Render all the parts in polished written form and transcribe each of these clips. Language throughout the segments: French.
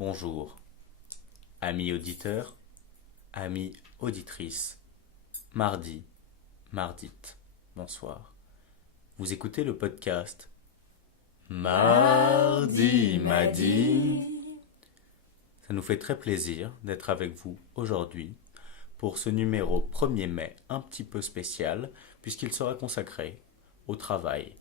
Bonjour, amis auditeurs, amis auditrices, mardite, bonsoir. Vous écoutez le podcast Mardi m'a dit. Ça nous fait très plaisir d'être avec vous aujourd'hui pour ce numéro 1er mai un petit peu spécial puisqu'il sera consacré au travail.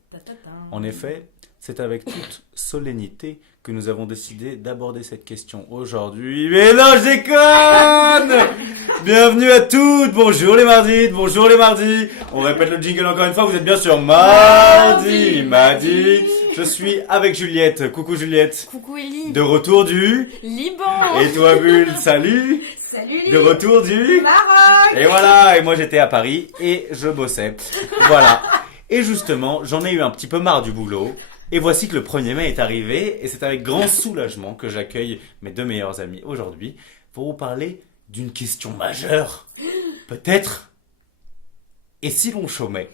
En effet, c'est avec toute solennité que nous avons décidé d'aborder cette question aujourd'hui. Mais non, je déconne! Bienvenue à toutes! Bonjour les mardites, bonjour les mardis! On répète le jingle encore une fois, vous êtes bien sûr Mardi m'a dit. Je suis avec Juliette. Coucou Juliette. Coucou Ellie. De retour du Liban. Et toi Bulle, salut. Salut Ellie. De retour du Maroc. Et voilà, et moi j'étais à Paris et je bossais. Voilà. Et justement, j'en ai eu un petit peu marre du boulot. Et voici que le 1er mai est arrivé et c'est avec grand soulagement que j'accueille mes deux meilleurs amis aujourd'hui pour vous parler d'une question majeure. Peut-être. Et si l'on chômait?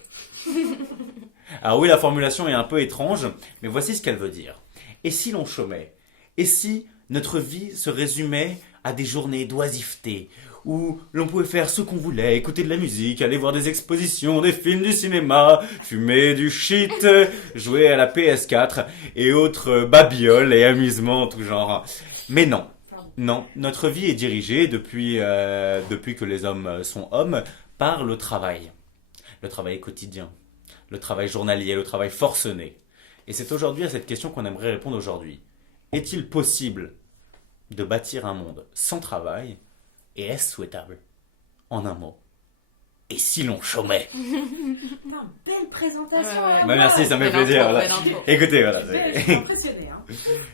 Alors oui, la formulation est un peu étrange, mais voici ce qu'elle veut dire. Et si l'on chômait? Et si notre vie se résumait à des journées d'oisiveté, où l'on pouvait faire ce qu'on voulait, écouter de la musique, aller voir des expositions, des films, du cinéma, fumer du shit, jouer à la PS4 et autres babioles et amusements en tout genre. Mais non, notre vie est dirigée depuis que les hommes sont hommes par le travail quotidien. Le travail journalier, le travail forcené. Et c'est aujourd'hui à cette question qu'on aimerait répondre aujourd'hui. Est-il possible de bâtir un monde sans travail? Et est-ce souhaitable? En un mot. Et si l'on chômait? Belle présentation. Bah merci, ça me fait plaisir. Voilà. Écoutez, voilà. Belle, impressionné.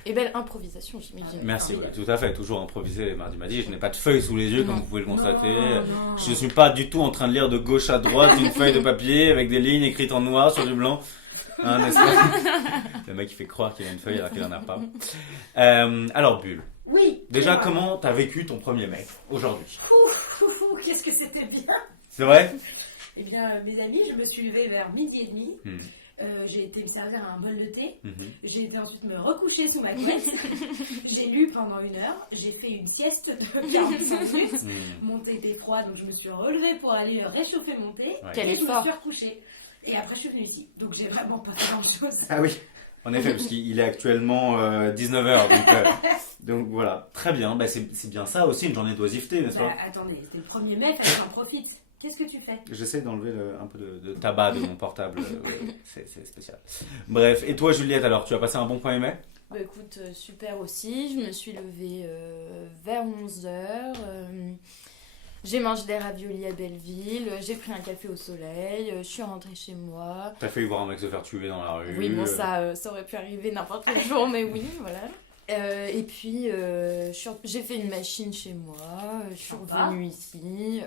Et belle improvisation, j'imagine. Merci, ouais, tout à fait. Toujours improvisé les mardis midi. Je n'ai pas de feuille sous les yeux, comme vous pouvez le constater. Non. Je ne suis pas du tout en train de lire de gauche à droite une feuille de papier avec des lignes écrites en noir sur du blanc. Hein, n'est-ce pas? Le mec il fait croire qu'il a une feuille alors qu'il n'en a pas. Alors Bulle. Oui. Déjà, comment t'as vécu ton 1er mai aujourd'hui? Qu'est-ce que c'était bien. C'est vrai? Eh bien, mes amis, je me suis levée vers 12h30. J'ai été me servir un bol de thé. J'ai été ensuite me recoucher sous ma couette. J'ai lu pendant 1 heure. J'ai fait une sieste de 45 minutes. Mon thé était froid, donc je me suis relevée pour aller réchauffer mon thé. Ouais. Quel Et je me effort. suis recouchée. Et après, je suis venue ici. Donc, j'ai vraiment pas fait grand-chose. Ah oui. En effet, parce qu'il est actuellement 19h. Donc voilà, très bien. Bah, c'est bien ça aussi, une journée d'oisiveté, n'est-ce pas? Attendez, c'était le 1er mai, fallait que j'en profite. Qu'est-ce que tu fais? J'essaie d'enlever un peu de tabac de mon portable. Ouais, c'est spécial. Bref, et toi Juliette, alors tu as passé un bon 1er mai? Bah écoute, super aussi. Je me suis levée vers 11h. J'ai mangé des raviolis à Belleville. J'ai pris un café au soleil. Je suis rentrée chez moi. T'as failli voir un mec se faire tuer dans la rue. Oui, bon, ça aurait pu arriver n'importe quel jour, mais oui, voilà. Et puis, j'ai fait une machine chez moi. Je suis Sympa. revenue ici.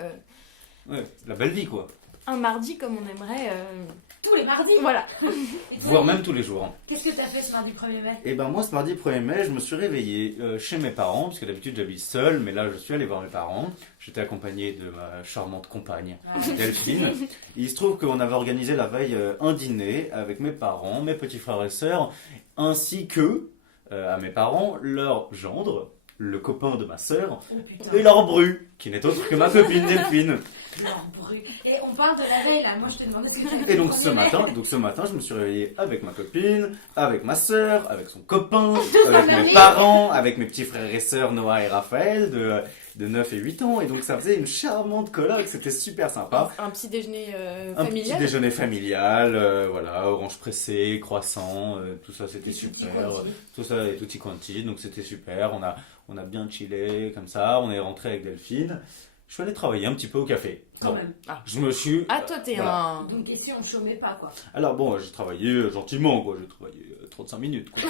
Ouais, la belle vie quoi. Un mardi comme on aimerait. Tous les mardis. Voilà. Et toi, Voire même tous les jours. qu'est-ce que t'as fait ce mardi 1er mai? Et ben moi ce mardi 1er mai, je me suis réveillé chez mes parents, parce que d'habitude j'habite seul, mais là je suis allé voir mes parents. J'étais accompagné de ma charmante compagne, Delphine. Il se trouve qu'on avait organisé la veille un dîner avec mes parents, mes petits frères et sœurs, ainsi que à mes parents, leur gendre, le copain de ma sœur, Oh putain. et leur bru, qui n'est autre que ma copine Delphine. Leur bruit. Et on parle de la veille là, moi je te demandais ce que t'as fait. Et le donc 1er mai. ce matin, je me suis réveillé avec ma copine, avec ma sœur, avec son copain, avec la mes vie. parents, avec mes petits frères et sœurs Noah et Raphaël de 9 et 8 ans. Et donc ça faisait une charmante colloque, c'était super sympa. Un petit déjeuner Un familial. petit déjeuner familial, voilà, orange pressé, croissant, tout ça c'était super. quanti. Tout ça et tutti quanti, donc c'était super. On a bien chillé comme ça, on est rentré avec Delphine. Je suis allé travailler un petit peu au café. Quand Bon, même. je me suis... Ah, toi, t'es voilà. un. Donc ici on chômait pas quoi. Alors bon, j'ai travaillé gentiment, quoi. J'ai travaillé 35 minutes, quoi.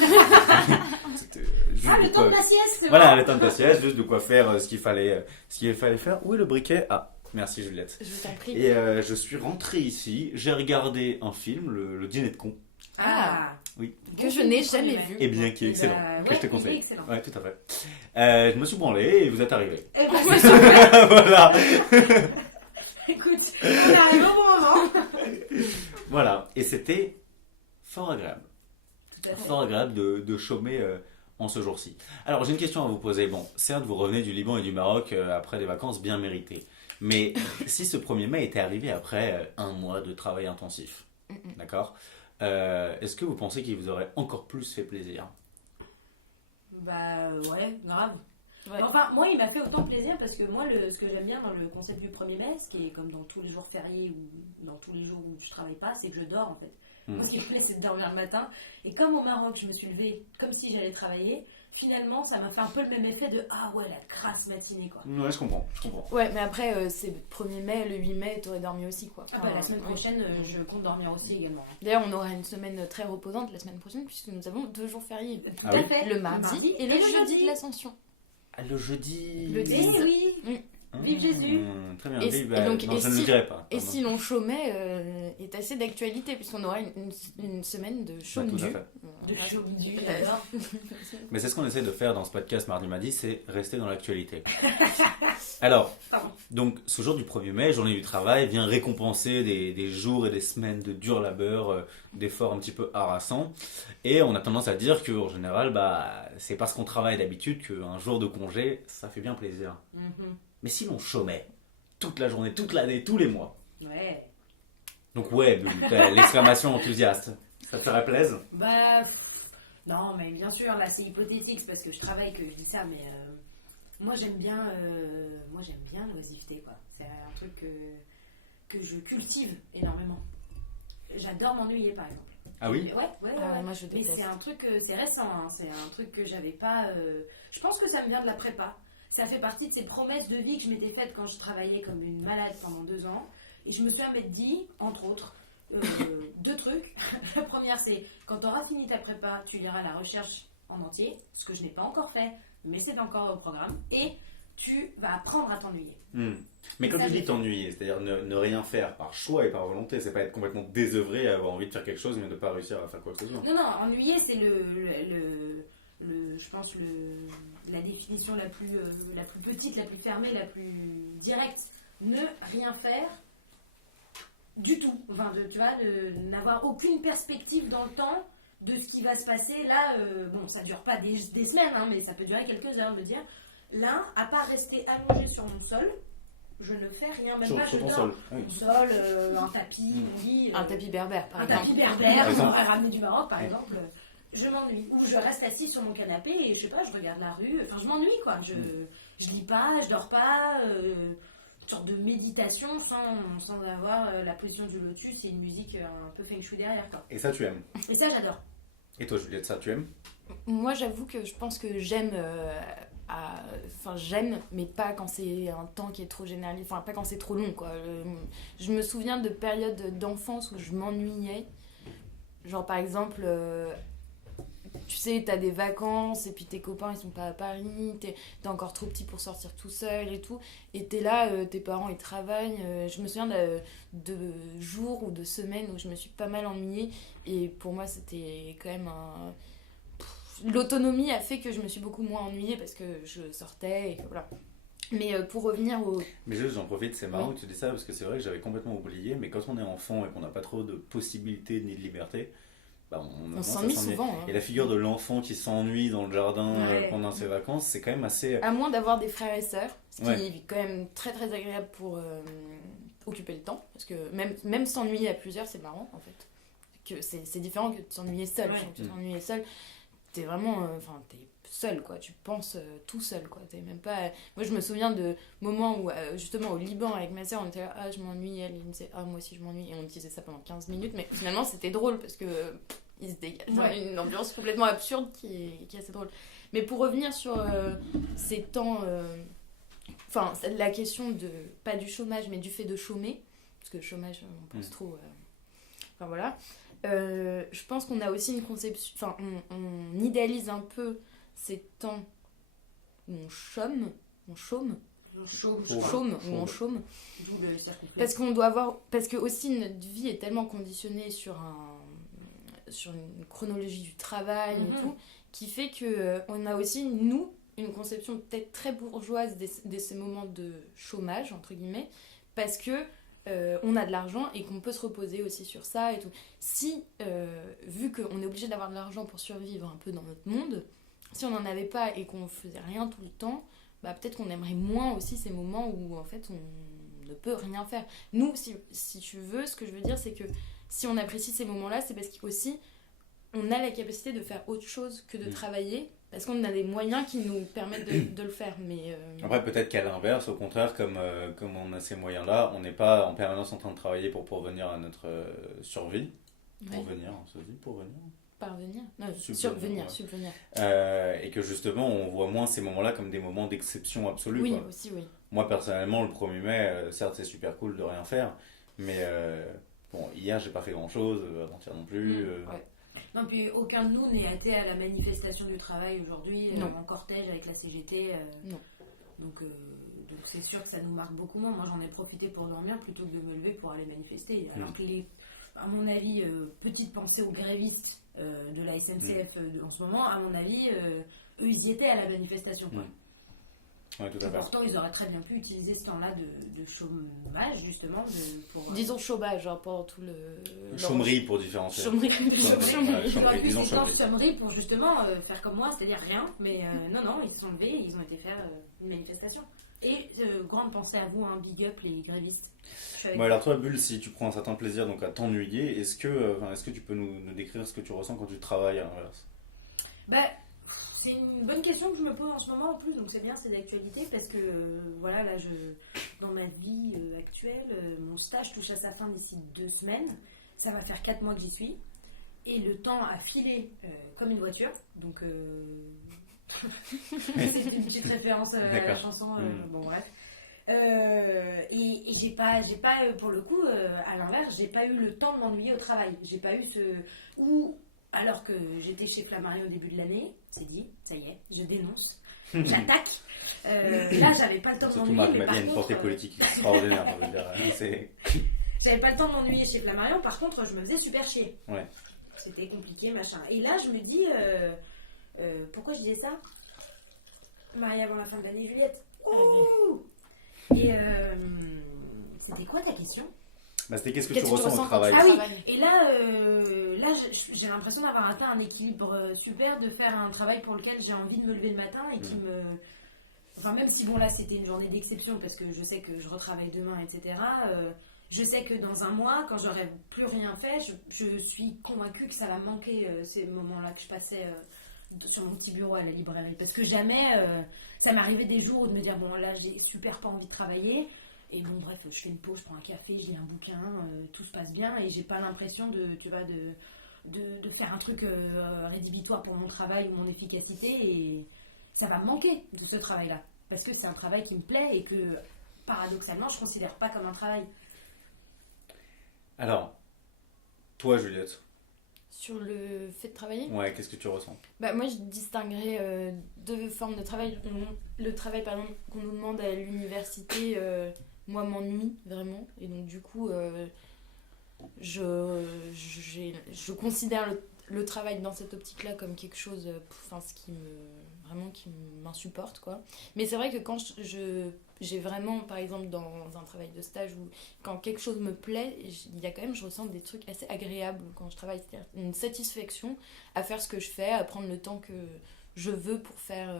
C'était juste Ah, de le temps quoi... de la sieste. Voilà, le temps de la sieste, juste de quoi faire ce qu'il fallait faire. Où est le briquet? Ah, merci Juliette. Je t'en prie. Et je suis rentré ici, j'ai regardé un film, le Dîner de con. Ah. Oui. Que je n'ai jamais vu. Et bien, qui est Eh excellent, ben, que ouais, je te il est conseille. excellent. Ouais, tout à fait. Je me suis branlé et vous êtes arrivés. Eh ben, c'est super. Voilà. Écoute, on arrive au bon moment. Voilà. Et c'était fort agréable. Tout à fait. Fort agréable de chômer en ce jour-ci. Alors j'ai une question à vous poser. Bon, certes vous revenez du Liban et du Maroc après des vacances bien méritées. Mais si ce 1er mai était arrivé après un mois de travail intensif, d'accord, est-ce que vous pensez qu'il vous aurait encore plus fait plaisir? Bah ouais, grave. Ouais. Enfin, moi, il m'a fait autant plaisir parce que moi, ce que j'aime bien dans le concept du 1er mai, ce qui est comme dans tous les jours fériés ou dans tous les jours où je travaille pas, c'est que je dors en fait. Moi, ce qui me plaît, c'est de dormir le matin. Et comme au Maroc, je me suis levée comme si j'allais travailler, finalement, ça m'a fait un peu le même effet de ah ouais, la crasse matinée quoi. Ouais, je comprends. Ouais, mais après, c'est le 1er mai, le 8 mai, t'aurais dormi aussi, quoi. Ah bah, la semaine prochaine, je compte dormir aussi également. D'ailleurs, on aura une semaine très reposante la semaine prochaine, puisque nous avons 2 jours fériés. Tout Ah à oui. fait. Le mardi et le jeudi de l'Ascension. Ah, le jeudi. Le 10. Eh oui. Vive Jésus. Très bien. Et- Vive, et donc, non, et je ne si- le dirai pas. Et Pardon. si l'on chômait est assez d'actualité, puisqu'on aura une semaine de chôme tout à dû. fait. De chaume-du, j'adore. Mais c'est ce qu'on essaie de faire dans ce podcast mardi-midi, c'est rester dans l'actualité. Alors, Pardon. donc ce jour du 1er mai, journée du travail, vient récompenser des jours et des semaines de dur labeur, d'efforts un petit peu harassants. Et on a tendance à dire qu'en général, bah, c'est parce qu'on travaille d'habitude qu'un jour de congé, ça fait bien plaisir. Mais si l'on chômait toute la journée, toute l'année, tous les mois. Ouais. Donc ouais, l'exclamation enthousiaste, ça te ferait plaisir? Bah, non, mais bien sûr, là c'est hypothétique, c'est parce que je travaille que je dis ça, mais moi j'aime bien l'oisiveté, quoi. C'est un truc que je cultive énormément. J'adore m'ennuyer, par exemple. Ah oui? Ouais. Moi, je Mais déteste. c'est un truc, c'est récent, hein. C'est un truc que j'avais pas. Je pense que ça me vient de la prépa. Ça fait partie de ces promesses de vie que je m'étais faites quand je travaillais comme une malade pendant 2 ans. Et je me souviens m'être dit, entre autres, 2 trucs. La première, c'est quand tu auras fini ta prépa, tu liras la recherche en entier, ce que je n'ai pas encore fait, mais c'est encore au programme. Et tu vas apprendre à t'ennuyer. Mais quand Ça, tu dis j'ai- t'ennuyer, c'est-à-dire ne rien faire par choix et par volonté, c'est pas être complètement désœuvré et avoir envie de faire quelque chose mais ne pas réussir à faire quoi que ce soit. Non, ennuyer, c'est je pense, la définition la plus petite, la plus fermée, la plus directe. Ne rien faire du tout. Enfin, tu vois, n'avoir aucune perspective dans le temps de ce qui va se passer. Là, bon, ça dure pas des semaines, hein, mais ça peut durer quelques heures, me dire. Là, à part rester allongé sur mon sol, je ne fais rien, même pas je Sur ton dors. sol. Oui. Mon sol, un tapis, mon lit. Un tapis berbère, par Un exemple. tapis Par berbère, exemple. on va ramener du Maroc par exemple, je m'ennuie. Ou je reste assise sur mon canapé et je sais pas, je regarde la rue, enfin je m'ennuie quoi. Je lis pas, je dors pas, une sorte de méditation sans avoir la position du lotus et une musique un peu feng shui derrière quoi. Et ça tu aimes. Et ça j'adore. Et toi Juliette, ça tu aimes? Moi, j'avoue que je pense que j'aime, j'aime, mais pas quand c'est un temps qui est trop généralisé, enfin pas quand c'est trop long, quoi. Je me souviens de périodes d'enfance où je m'ennuyais. Genre par exemple, tu sais, t'as des vacances et puis tes copains ils sont pas à Paris, t'es encore trop petit pour sortir tout seul et tout, et t'es là, tes parents ils travaillent. Je me souviens de jours ou de semaines où je me suis pas mal ennuyée, et pour moi c'était quand même un... L'autonomie a fait que je me suis beaucoup moins ennuyée parce que je sortais et que voilà. Mais pour revenir au... Mais juste j'en profite, c'est marrant Oui. que tu dis ça parce que c'est vrai que j'avais complètement oublié, mais quand on est enfant et qu'on n'a pas trop de possibilités ni de liberté, bah On s'ennuie souvent. Hein. Et la figure de l'enfant qui s'ennuie dans le jardin Ouais. pendant ses vacances, c'est quand même assez... À moins d'avoir des frères et sœurs, ce qui Ouais. est quand même très très agréable pour occuper le temps. Parce que même s'ennuyer à plusieurs, c'est marrant en fait. Que c'est différent que de s'ennuyer seul. Ouais. Je trouve que s'ennuyer seul, t'es vraiment... t'es seul quoi, tu penses tout seul quoi. T'es même pas... Moi je me souviens de moments où justement au Liban avec ma sœur on était là, ah je m'ennuie, elle me disait ah moi aussi je m'ennuie, et on disait ça pendant 15 minutes, mais finalement c'était drôle parce que il se dégage Ouais. une ambiance complètement absurde qui est assez drôle. Mais pour revenir sur ces temps, enfin la question de pas du chômage mais du fait de chômer, parce que le chômage on pense trop, enfin voilà. Je pense qu'on a aussi une conception, enfin on idéalise un peu ces temps où on chôme, Chaud, où on chôme, D'où le circonflexe. parce qu'on doit avoir, parce que aussi notre vie est tellement conditionnée sur une chronologie du travail et tout, qui fait que on a aussi nous une conception peut-être très bourgeoise de ces moments de chômage entre guillemets, parce que on a de l'argent et qu'on peut se reposer aussi sur ça et tout. Si vu qu'on est obligé d'avoir de l'argent pour survivre un peu dans notre monde, si on n'en avait pas et qu'on faisait rien tout le temps, bah peut-être qu'on aimerait moins aussi ces moments où en fait on ne peut rien faire. Nous, si tu veux, ce que je veux dire, c'est que si on apprécie ces moments-là, c'est parce qu'aussi on a la capacité de faire autre chose que de travailler, parce qu'on a des moyens qui nous permettent de le faire. Mais Après, peut-être qu'à l'inverse, au contraire, comme on a ces moyens-là, on n'est pas en permanence en train de travailler pour pourvenir à notre survie. Pourvenir, on se dit pourvenir. Parvenir, non, subvenir. Et que justement, on voit moins ces moments-là comme des moments d'exception absolue. Oui, quoi. aussi, oui. Moi, personnellement, le 1er mai, certes, c'est super cool de rien faire, mais bon, hier, j'ai pas fait grand-chose, avant-hier non plus. Ouais. Non, puis aucun de nous n'est été à la manifestation du travail aujourd'hui, en cortège avec la CGT. Non. Donc c'est sûr que ça nous marque beaucoup moins. Moi, j'en ai profité pour dormir plutôt que de me lever pour aller manifester. Alors que à mon avis, petite pensée aux grévistes de la SNCF en ce moment, à mon avis, eux, ils y étaient à la manifestation. Quoi. Ouais, tout à fait. Pourtant, ils auraient très bien pu utiliser ce temps-là de chômage, justement. Disons chômage, pour tout le... Chômerie, pour différencier. Chômerie. Disons chômerie pour justement faire comme moi, c'est-à-dire rien. Mais non, ils se sont levés, ils ont été faire une manifestation. Et grande pensée à vous, big up les grévistes. Bon, alors toi, Bulle, si tu prends un certain plaisir donc à t'ennuyer, est-ce que tu peux nous décrire ce que tu ressens quand tu travailles à l'inverse? C'est une bonne question que je me pose en ce moment en plus, donc c'est bien, c'est d'actualité parce que voilà, là, dans ma vie actuelle, mon stage touche à sa fin d'ici 2 semaines. Ça va faire 4 mois que j'y suis. Et le temps a filé comme une voiture, donc c'est une petite référence à la chanson, bon bref. Et j'ai pas pour le coup, à l'inverse, j'ai pas eu le temps de m'ennuyer au travail. J'ai pas eu alors que j'étais chez Flammarion au début de l'année, c'est dit, ça y est, je dénonce, j'attaque. Là, j'avais pas le temps de m'ennuyer. Surtout Marc, il y a une portée politique extraordinaire, on va dire. J'avais pas le temps de m'ennuyer chez Flammarion, par contre, je me faisais super chier. Ouais. C'était compliqué, machin. Et là, je me dis, pourquoi je disais ça? Marie avant la fin de l'année, Juliette. Ouh. Et c'était quoi ta question? C'était qu'est-ce que tu ressens au travail? Ah oui, et là j'ai l'impression d'avoir atteint un équilibre super, de faire un travail pour lequel j'ai envie de me lever le matin et qui me... Enfin, même si bon là c'était une journée d'exception parce que je sais que je retravaille demain, etc. Je sais que dans un mois, quand j'aurai plus rien fait, je suis convaincue que ça va me manquer ces moments-là que je passais sur mon petit bureau à la librairie. Parce que jamais, ça m'arrivait des jours de me dire, bon là j'ai super pas envie de travailler. Et bon bref, je fais une pause, je prends un café, je lis un bouquin, tout se passe bien et j'ai pas l'impression de faire un truc rédhibitoire pour mon travail ou mon efficacité. Et ça va me manquer de ce travail-là. Parce que c'est un travail qui me plaît et que paradoxalement, je considère pas comme un travail. Alors, toi Juliette, sur le fait de travailler, ouais, qu'est-ce que tu ressens? Moi je distinguerais 2 formes de travail. Le travail par exemple qu'on nous demande à l'université, moi m'ennuie vraiment, et donc du coup je considère le travail dans cette optique là comme quelque chose qui m'insupporte quoi. Mais c'est vrai que quand j'ai vraiment, par exemple dans un travail de stage où quand quelque chose me plaît, il y a quand même, je ressens des trucs assez agréables quand je travaille, c'est-à-dire une satisfaction à faire ce que je fais, à prendre le temps que je veux pour faire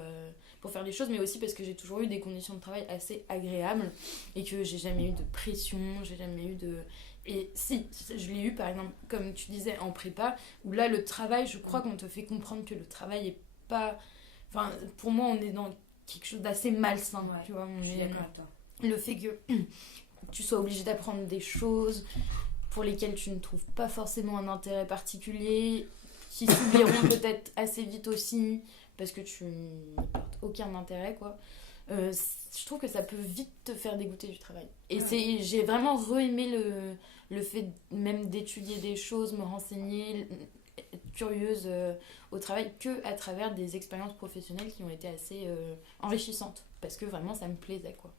les choses, mais aussi parce que j'ai toujours eu des conditions de travail assez agréables et que j'ai jamais eu de pression, j'ai jamais eu de... Et si, je l'ai eu par exemple, comme tu disais, en prépa, où là le travail, je crois qu'on te fait comprendre que le travail est pas... Enfin, pour moi, on est dans quelque chose d'assez malsain, ouais, tu vois. Je suis d'accord avec toi. Le fait que tu sois obligé d'apprendre des choses pour lesquelles tu ne trouves pas forcément un intérêt particulier, qui s'oublieront peut-être assez vite aussi, parce que tu ne portes aucun intérêt, quoi. Je trouve que ça peut vite te faire dégoûter du travail. Et j'ai vraiment re-aimé le fait même d'étudier des choses, me renseigner, être curieuse au travail, que à travers des expériences professionnelles qui ont été assez enrichissantes, parce que vraiment ça me plaisait, quoi.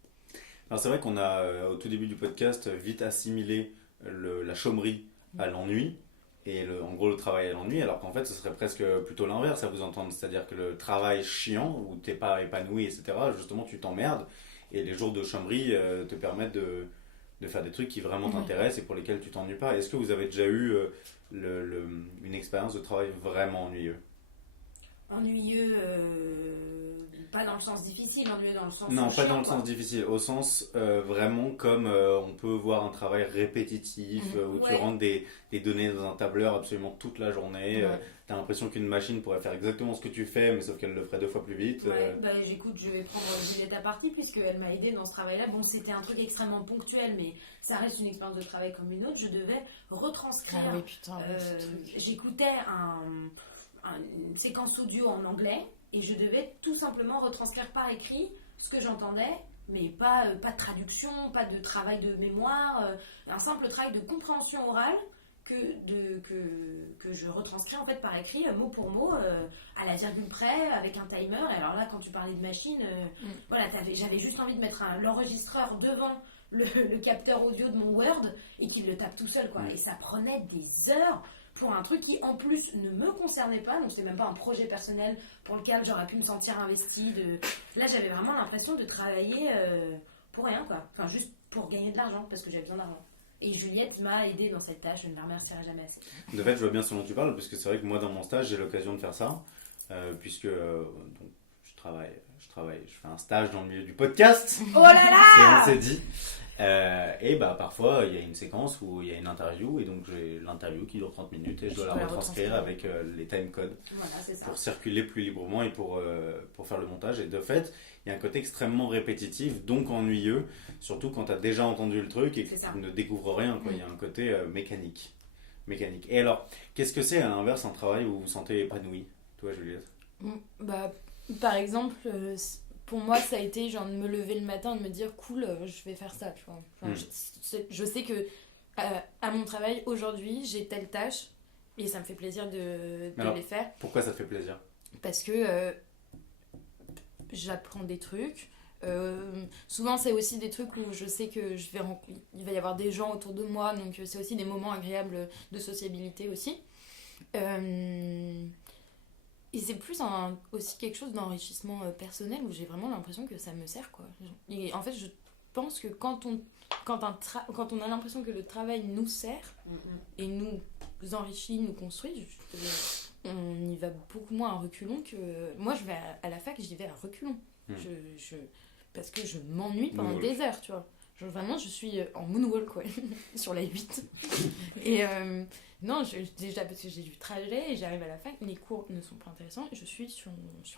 Alors c'est vrai qu'on a au tout début du podcast vite assimilé la chômerie à l'ennui, et en gros le travail à l'ennui, alors qu'en fait ce serait presque plutôt l'inverse à vous entendre, c'est-à-dire que le travail chiant où t'es pas épanoui, etc., justement tu t'emmerdes, et les jours de chômerie te permettent de faire des trucs qui vraiment t'intéressent et pour lesquels tu t'ennuies pas. Est-ce que vous avez déjà eu une expérience de travail vraiment ennuyeux? Ennuyeux, pas dans le sens difficile, ennuyeux dans le sens Non, pas chiant, dans le quoi. sens difficile, au sens vraiment comme on peut voir un travail répétitif où tu Ouais. rentres des données dans un tableur absolument toute la journée. Ouais. T'as l'impression qu'une machine pourrait faire exactement ce que tu fais, mais sauf qu'elle le ferait 2 fois plus vite. Ouais, bah, j'écoute, je vais prendre Juliette à partie puisqu'elle m'a aidée dans ce travail-là. Bon, c'était un truc extrêmement ponctuel, mais ça reste une expérience de travail comme une autre. Je devais retranscrire. Ah oui, putain, ouais, ce truc. J'écoutais une séquence audio en anglais et je devais tout simplement retranscrire par écrit ce que j'entendais, mais pas de traduction, pas de travail de mémoire, un simple travail de compréhension orale que je retranscris en fait par écrit, mot pour mot, à la virgule près, avec un timer. Et alors là, quand tu parlais de machine, voilà, j'avais juste envie de mettre l'enregistreur devant le capteur audio de mon Word et qu'il le tape tout seul, quoi. Et ça prenait des heures pour un truc qui en plus ne me concernait pas, donc c'était même pas un projet personnel pour lequel j'aurais pu me sentir investie. Là, j'avais vraiment l'impression de travailler pour rien, quoi. Enfin, juste pour gagner de l'argent, parce que j'avais besoin d'argent. Et Juliette m'a aidée dans cette tâche, je ne la remercierai jamais assez. De fait, je vois bien ce dont tu parles, parce que c'est vrai que moi, dans mon stage, j'ai l'occasion de faire ça, puisque donc, je fais un stage dans le milieu du podcast. Oh là là! On s'est dit. Et bah parfois il y a une séquence où il y a une interview et donc j'ai l'interview qui dure 30 minutes et je dois la retranscrire avec les timecodes Voilà, c'est ça. pour circuler plus librement et pour faire le montage. Et de fait, il y a un côté extrêmement répétitif, donc ennuyeux, surtout quand tu as déjà entendu le truc et que tu ne découvres rien, quoi. Il y a un côté mécanique. Et alors, qu'est-ce que c'est à l'inverse un travail où vous vous sentez épanoui, toi Juliette? Bah, par exemple, pour moi, ça a été genre de me lever le matin et de me dire cool, je vais faire ça, tu vois. Enfin, je sais que à mon travail, aujourd'hui, j'ai telle tâche et ça me fait plaisir de les faire. Pourquoi ça te fait plaisir? Parce que j'apprends des trucs. Souvent, c'est aussi des trucs où je sais que il va y avoir des gens autour de moi, donc c'est aussi des moments agréables de sociabilité aussi. Et c'est plus aussi quelque chose d'enrichissement personnel où j'ai vraiment l'impression que ça me sert, quoi. Et en fait, je pense que quand on a l'impression que le travail nous sert et nous enrichit, nous construit, on y va beaucoup moins à reculons que... Moi, je vais à la fac, j'y vais à reculons. Parce que je m'ennuie pendant des heures, tu vois. Genre, vraiment, je suis en moonwalk, quoi, sur la 8. Et non, déjà parce que j'ai du trajet et j'arrive à la fac, les cours ne sont pas intéressants, je suis sur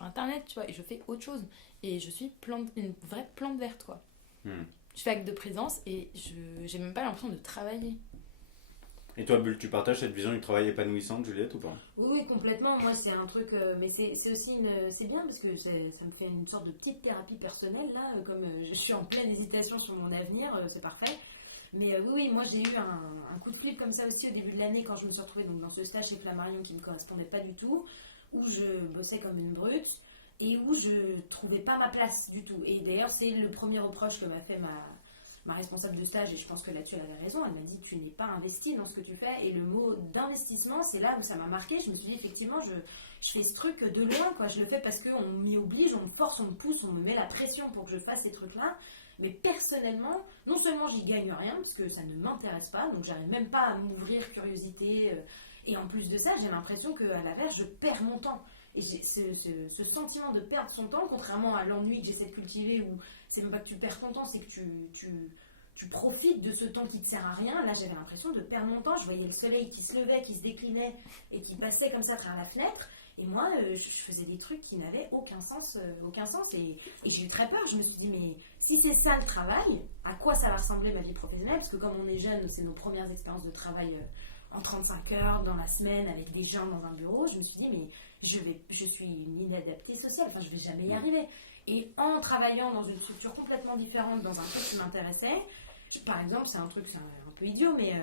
Internet, tu vois, et je fais autre chose. Et je suis une vraie plante verte, quoi. Je fais acte de présence et j'ai même pas l'impression de travailler. Et toi, Bulle, tu partages cette vision du travail épanouissante, Juliette, ou pas? Oui, complètement. Moi, c'est un truc, mais c'est aussi c'est bien parce que ça me fait une sorte de petite thérapie personnelle là. Comme je suis en pleine hésitation sur mon avenir, c'est parfait. Mais oui, moi j'ai eu un coup de flip comme ça aussi au début de l'année quand je me suis retrouvée donc, dans ce stage chez Flammarion qui me correspondait pas du tout, où je bossais comme une brute et où je trouvais pas ma place du tout. Et d'ailleurs, c'est le premier reproche que m'a fait ma responsable de stage, et je pense que là-dessus elle avait raison. Elle m'a dit tu n'es pas investi dans ce que tu fais, et le mot d'investissement, c'est là où ça m'a marqué. Je me suis dit effectivement je fais ce truc de loin, quoi. Je le fais parce qu'on m'y oblige, on me force, on me pousse, on me met la pression pour que je fasse ces trucs là, mais personnellement non seulement j'y gagne rien parce que ça ne m'intéresse pas, donc j'arrive même pas à m'ouvrir curiosité, et en plus de ça j'ai l'impression qu'à l'inverse je perds mon temps. Et j'ai ce sentiment de perdre son temps, contrairement à l'ennui que j'essaie de cultiver, où c'est même pas que tu perds ton temps, c'est que tu profites de ce temps qui te sert à rien. Là, j'avais l'impression de perdre mon temps. Je voyais le soleil qui se levait, qui se déclinait et qui passait comme ça à travers la fenêtre. Et moi, je faisais des trucs qui n'avaient aucun sens. Et j'ai eu très peur. Je me suis dit, mais si c'est ça le travail, à quoi ça va ressembler ma vie professionnelle? Parce que comme on est jeune, c'est nos premières expériences de travail en 35 heures dans la semaine avec des gens dans un bureau. Je me suis dit, mais je suis une inadaptée sociale, enfin je vais jamais y arriver. Et en travaillant dans une structure complètement différente, dans un truc qui m'intéressait, par exemple, c'est un peu idiot, mais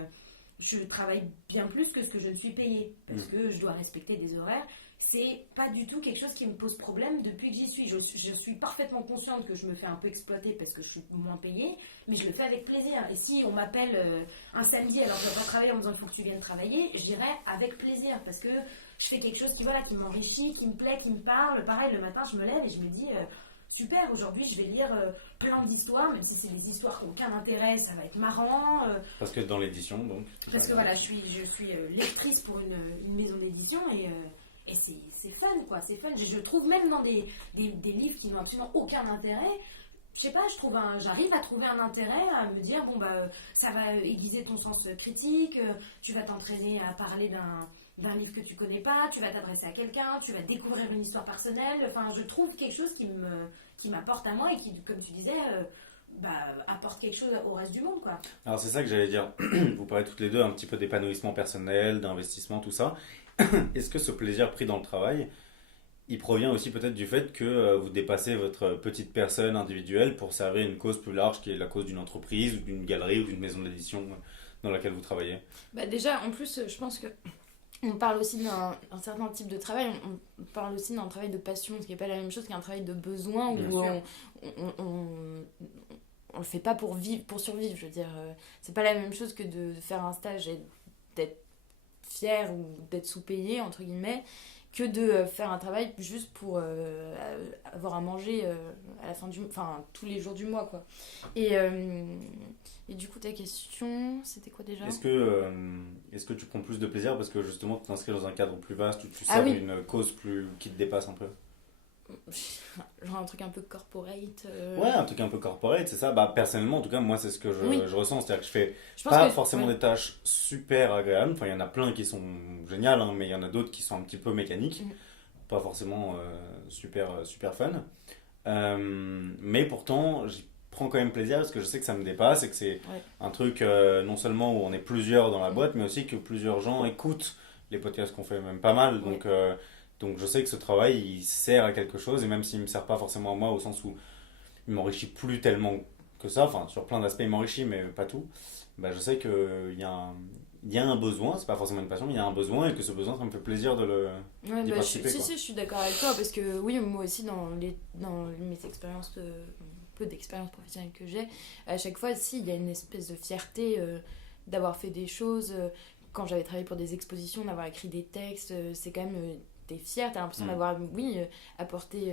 je travaille bien plus que ce que je ne suis payée, parce que je dois respecter des horaires. C'est pas du tout quelque chose qui me pose problème depuis que j'y suis. Je suis parfaitement consciente que je me fais un peu exploiter parce que je suis moins payée, mais je le fais avec plaisir. Et si on m'appelle un samedi alors que je ne dois pas travailler en me disant il faut que tu viennes travailler, je dirais avec plaisir, parce que je fais quelque chose qui m'enrichit, qui me plaît, qui me parle. Pareil, le matin, je me lève et je me dis super, aujourd'hui je vais lire plein d'histoires, même si c'est des histoires qui n'ont aucun intérêt, ça va être marrant. Parce que dans l'édition, donc. Parce que voilà, je suis lectrice pour une maison d'édition, Et c'est fun, quoi, c'est fun. Je trouve même dans des livres qui n'ont absolument aucun intérêt, je sais pas, j'arrive à trouver un intérêt, à me dire, bon, ça va aiguiser ton sens critique, tu vas t'entraîner à parler d'un livre que tu connais pas, tu vas t'adresser à quelqu'un, tu vas découvrir une histoire personnelle. Enfin, je trouve quelque chose qui m'apporte à moi et qui, comme tu disais, apporte quelque chose au reste du monde, quoi. Alors c'est ça que j'allais dire. Vous parlez toutes les deux un petit peu d'épanouissement personnel, d'investissement, tout ça. Est-ce que ce plaisir pris dans le travail, il provient aussi peut-être du fait que vous dépassez votre petite personne individuelle pour servir une cause plus large qui est la cause d'une entreprise ou d'une galerie ou d'une maison d'édition dans laquelle vous travaillez? Déjà, en plus, je pense que on parle aussi d'un certain type de travail, on parle aussi d'un travail de passion, ce qui n'est pas la même chose qu'un travail de besoin où on le fait pas pour survivre, je veux dire. C'est pas la même chose que de faire un stage et d'être fier ou d'être sous-payé, entre guillemets, que de faire un travail juste pour avoir à manger à la fin tous les jours du mois, quoi. Et du coup, ta question, c'était quoi déjà? Est-ce que tu prends plus de plaisir parce que justement tu t'inscris dans un cadre plus vaste où tu sers une cause qui te dépasse un peu? Genre un truc un peu corporate. Ouais, un truc un peu corporate, c'est ça. Personnellement, en tout cas, moi, c'est ce que je ressens. C'est-à-dire que je fais forcément des tâches super agréables. Enfin, il y en a plein qui sont géniales, mais il y en a d'autres qui sont un petit peu mécaniques. Pas forcément super fun. Mais pourtant, j'y prends quand même plaisir parce que je sais que ça me dépasse et que c'est un truc non seulement où on est plusieurs dans la boîte, mais aussi que plusieurs gens écoutent les podcasts qu'on fait, même pas mal. Donc je sais que ce travail, il sert à quelque chose, et même s'il ne me sert pas forcément à moi, au sens où il m'enrichit plus tellement que ça, enfin sur plein d'aspects il m'enrichit, mais pas tout, je sais qu'il y a un besoin, c'est pas forcément une passion, mais il y a un besoin, et que ce besoin, ça me fait plaisir d'y participer. Je suis d'accord avec toi, parce que oui, moi aussi, dans mes expériences, peu d'expériences professionnelles que j'ai, à chaque fois, il y a une espèce de fierté d'avoir fait des choses. Quand j'avais travaillé pour des expositions, d'avoir écrit des textes, c'est quand même... t'es fière, t'as l'impression d'avoir, apporté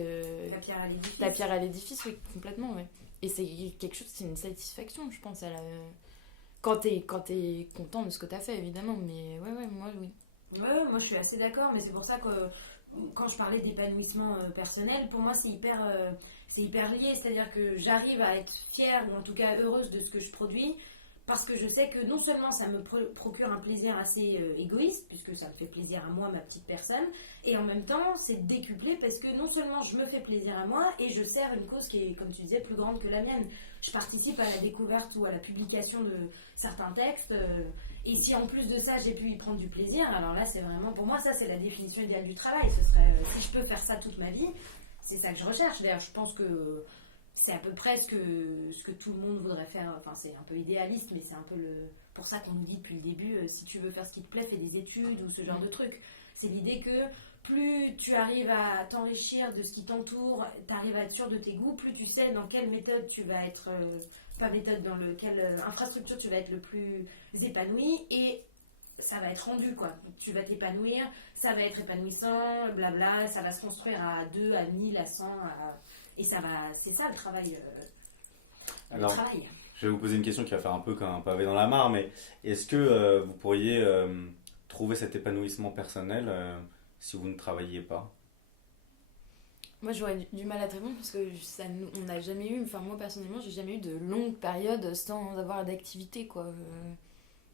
ta pierre à l'édifice, oui, complètement, ouais. Et c'est quelque chose, c'est une satisfaction, je pense, quand t'es content de ce que t'as fait, évidemment, mais moi, oui. Ouais, moi je suis assez d'accord, mais c'est pour ça que quand je parlais d'épanouissement personnel, pour moi c'est hyper lié, c'est-à-dire que j'arrive à être fière, ou en tout cas heureuse de ce que je produis, parce que je sais que non seulement ça me procure un plaisir assez égoïste, puisque ça me fait plaisir à moi, ma petite personne, et en même temps c'est décuplé parce que non seulement je me fais plaisir à moi, et je sers une cause qui est, comme tu disais, plus grande que la mienne. Je participe à la découverte ou à la publication de certains textes, et si en plus de ça j'ai pu y prendre du plaisir, alors là c'est vraiment, pour moi ça c'est la définition idéale du travail. Ce serait, si je peux faire ça toute ma vie, c'est ça que je recherche. D'ailleurs je pense que c'est à peu près ce que tout le monde voudrait faire. Enfin, c'est un peu idéaliste, mais c'est un peu pour ça qu'on nous dit depuis le début, si tu veux faire ce qui te plaît, fais des études ou ce genre de trucs. C'est l'idée que plus tu arrives à t'enrichir de ce qui t'entoure, tu arrives à être sûr de tes goûts, plus tu sais dans quelle méthode tu vas être, quelle infrastructure tu vas être le plus épanoui, et ça va être rendu, quoi. Tu vas t'épanouir, ça va être épanouissant, blabla, ça va se construire à 2, à 1000, à 100, et ça va, c'est ça le travail. Alors, je vais vous poser une question qui va faire un peu comme un pavé dans la mare, mais est-ce que vous pourriez trouver cet épanouissement personnel si vous ne travailliez pas? Moi j'aurais du mal à te répondre parce que on n'a jamais eu, enfin moi personnellement j'ai jamais eu de longue période sans avoir d'activité, quoi.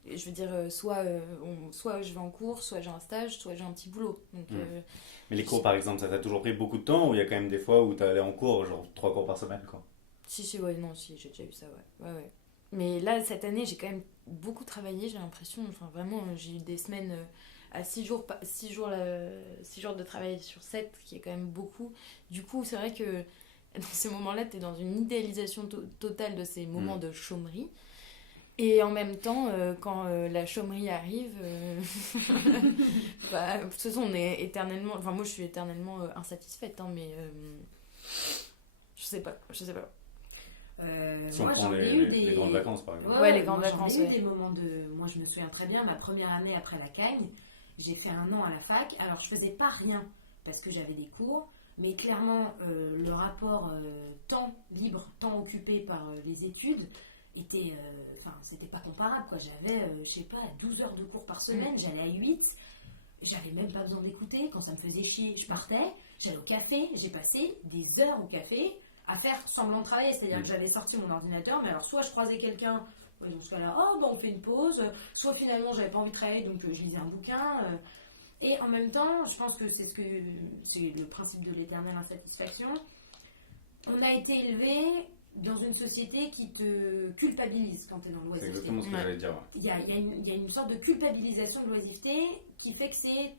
Je veux dire, soit je vais en cours, soit j'ai un stage, soit j'ai un petit boulot. Donc, mais les cours par exemple, ça t'a toujours pris beaucoup de temps, ou il y a quand même des fois où t'allais en cours, genre 3 cours par semaine, quoi? Si, j'ai déjà eu ça, ouais. Mais là, cette année, j'ai quand même beaucoup travaillé, j'ai l'impression, enfin vraiment, j'ai eu des semaines à 6 jours de travail sur 7, qui est quand même beaucoup. Du coup, c'est vrai que dans ces moments-là, t'es dans une idéalisation totale de ces moments de chômerie. Et en même temps, quand la chômerie arrive, de toute façon, on est éternellement... Enfin, moi, je suis éternellement insatisfaite, hein, mais je sais pas. Si on prend les grandes vacances, par exemple. Ouais, les grandes vacances, J'ai eu des moments de... Moi, je me souviens très bien, ma première année après la Cagne, j'ai fait 1 an à la fac. Alors, je faisais pas rien, parce que j'avais des cours, mais clairement, le rapport temps libre, temps occupé par les études... c'était pas comparable, quoi. J'avais je sais pas 12 heures de cours par semaine, j'allais à 8, j'avais même pas besoin d'écouter. Quand ça me faisait chier, je partais, j'allais au café, j'ai passé des heures au café à faire semblant de travailler. C'est-à-dire que j'avais sorti mon ordinateur, mais alors soit je croisais quelqu'un, ouais, dans ce cas-là, on fait une pause, soit finalement j'avais pas envie de travailler, donc je lisais un bouquin. Et en même temps, je pense que c'est le principe de l'éternelle insatisfaction. On a été élevé dans une société qui te culpabilise quand tu es dans l'oisiveté. C'est exactement ce que j'allais dire. Il y a une sorte de culpabilisation de l'oisiveté qui fait que c'est...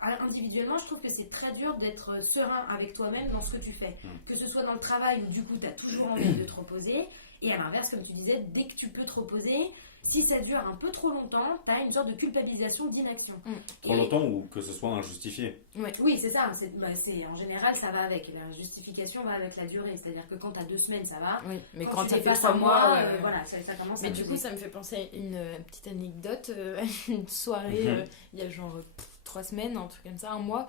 Individuellement, je trouve que c'est très dur d'être serein avec toi-même dans ce que tu fais. Que ce soit dans le travail où du coup tu as toujours envie de te reposer, et à l'inverse, comme tu disais, dès que tu peux te reposer, si ça dure un peu trop longtemps, tu as une sorte de culpabilisation d'inaction. Trop longtemps ou que ce soit injustifié. Oui, c'est ça. En général, ça va avec. La justification va avec la durée. C'est-à-dire que quand tu as 2 semaines, ça va. Oui, mais quand tu ça fait dépasses 3 un mois, voilà, ça commence mais à du coup, peser. ça me fait penser à une petite anecdote. Une soirée, il y a genre 3 semaines, un truc comme ça, un mois.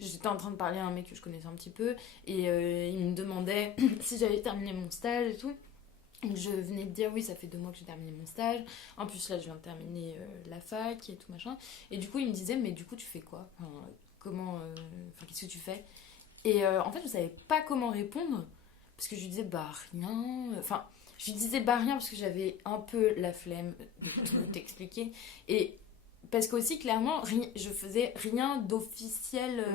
J'étais en train de parler à un mec que je connaissais un petit peu et il me demandait si j'avais terminé mon stage et tout. Je venais de dire oui, ça fait 2 mois que j'ai terminé mon stage. En plus là, je viens de terminer la fac et tout machin. Et du coup, il me disait mais du coup, tu fais quoi? Qu'est-ce que tu fais? Et en fait, je savais pas comment répondre parce que je lui disais bah rien. Enfin, je lui disais bah rien parce que j'avais un peu la flemme de tout t'expliquer. Et parce qu'aussi, clairement, je faisais rien d'officiel.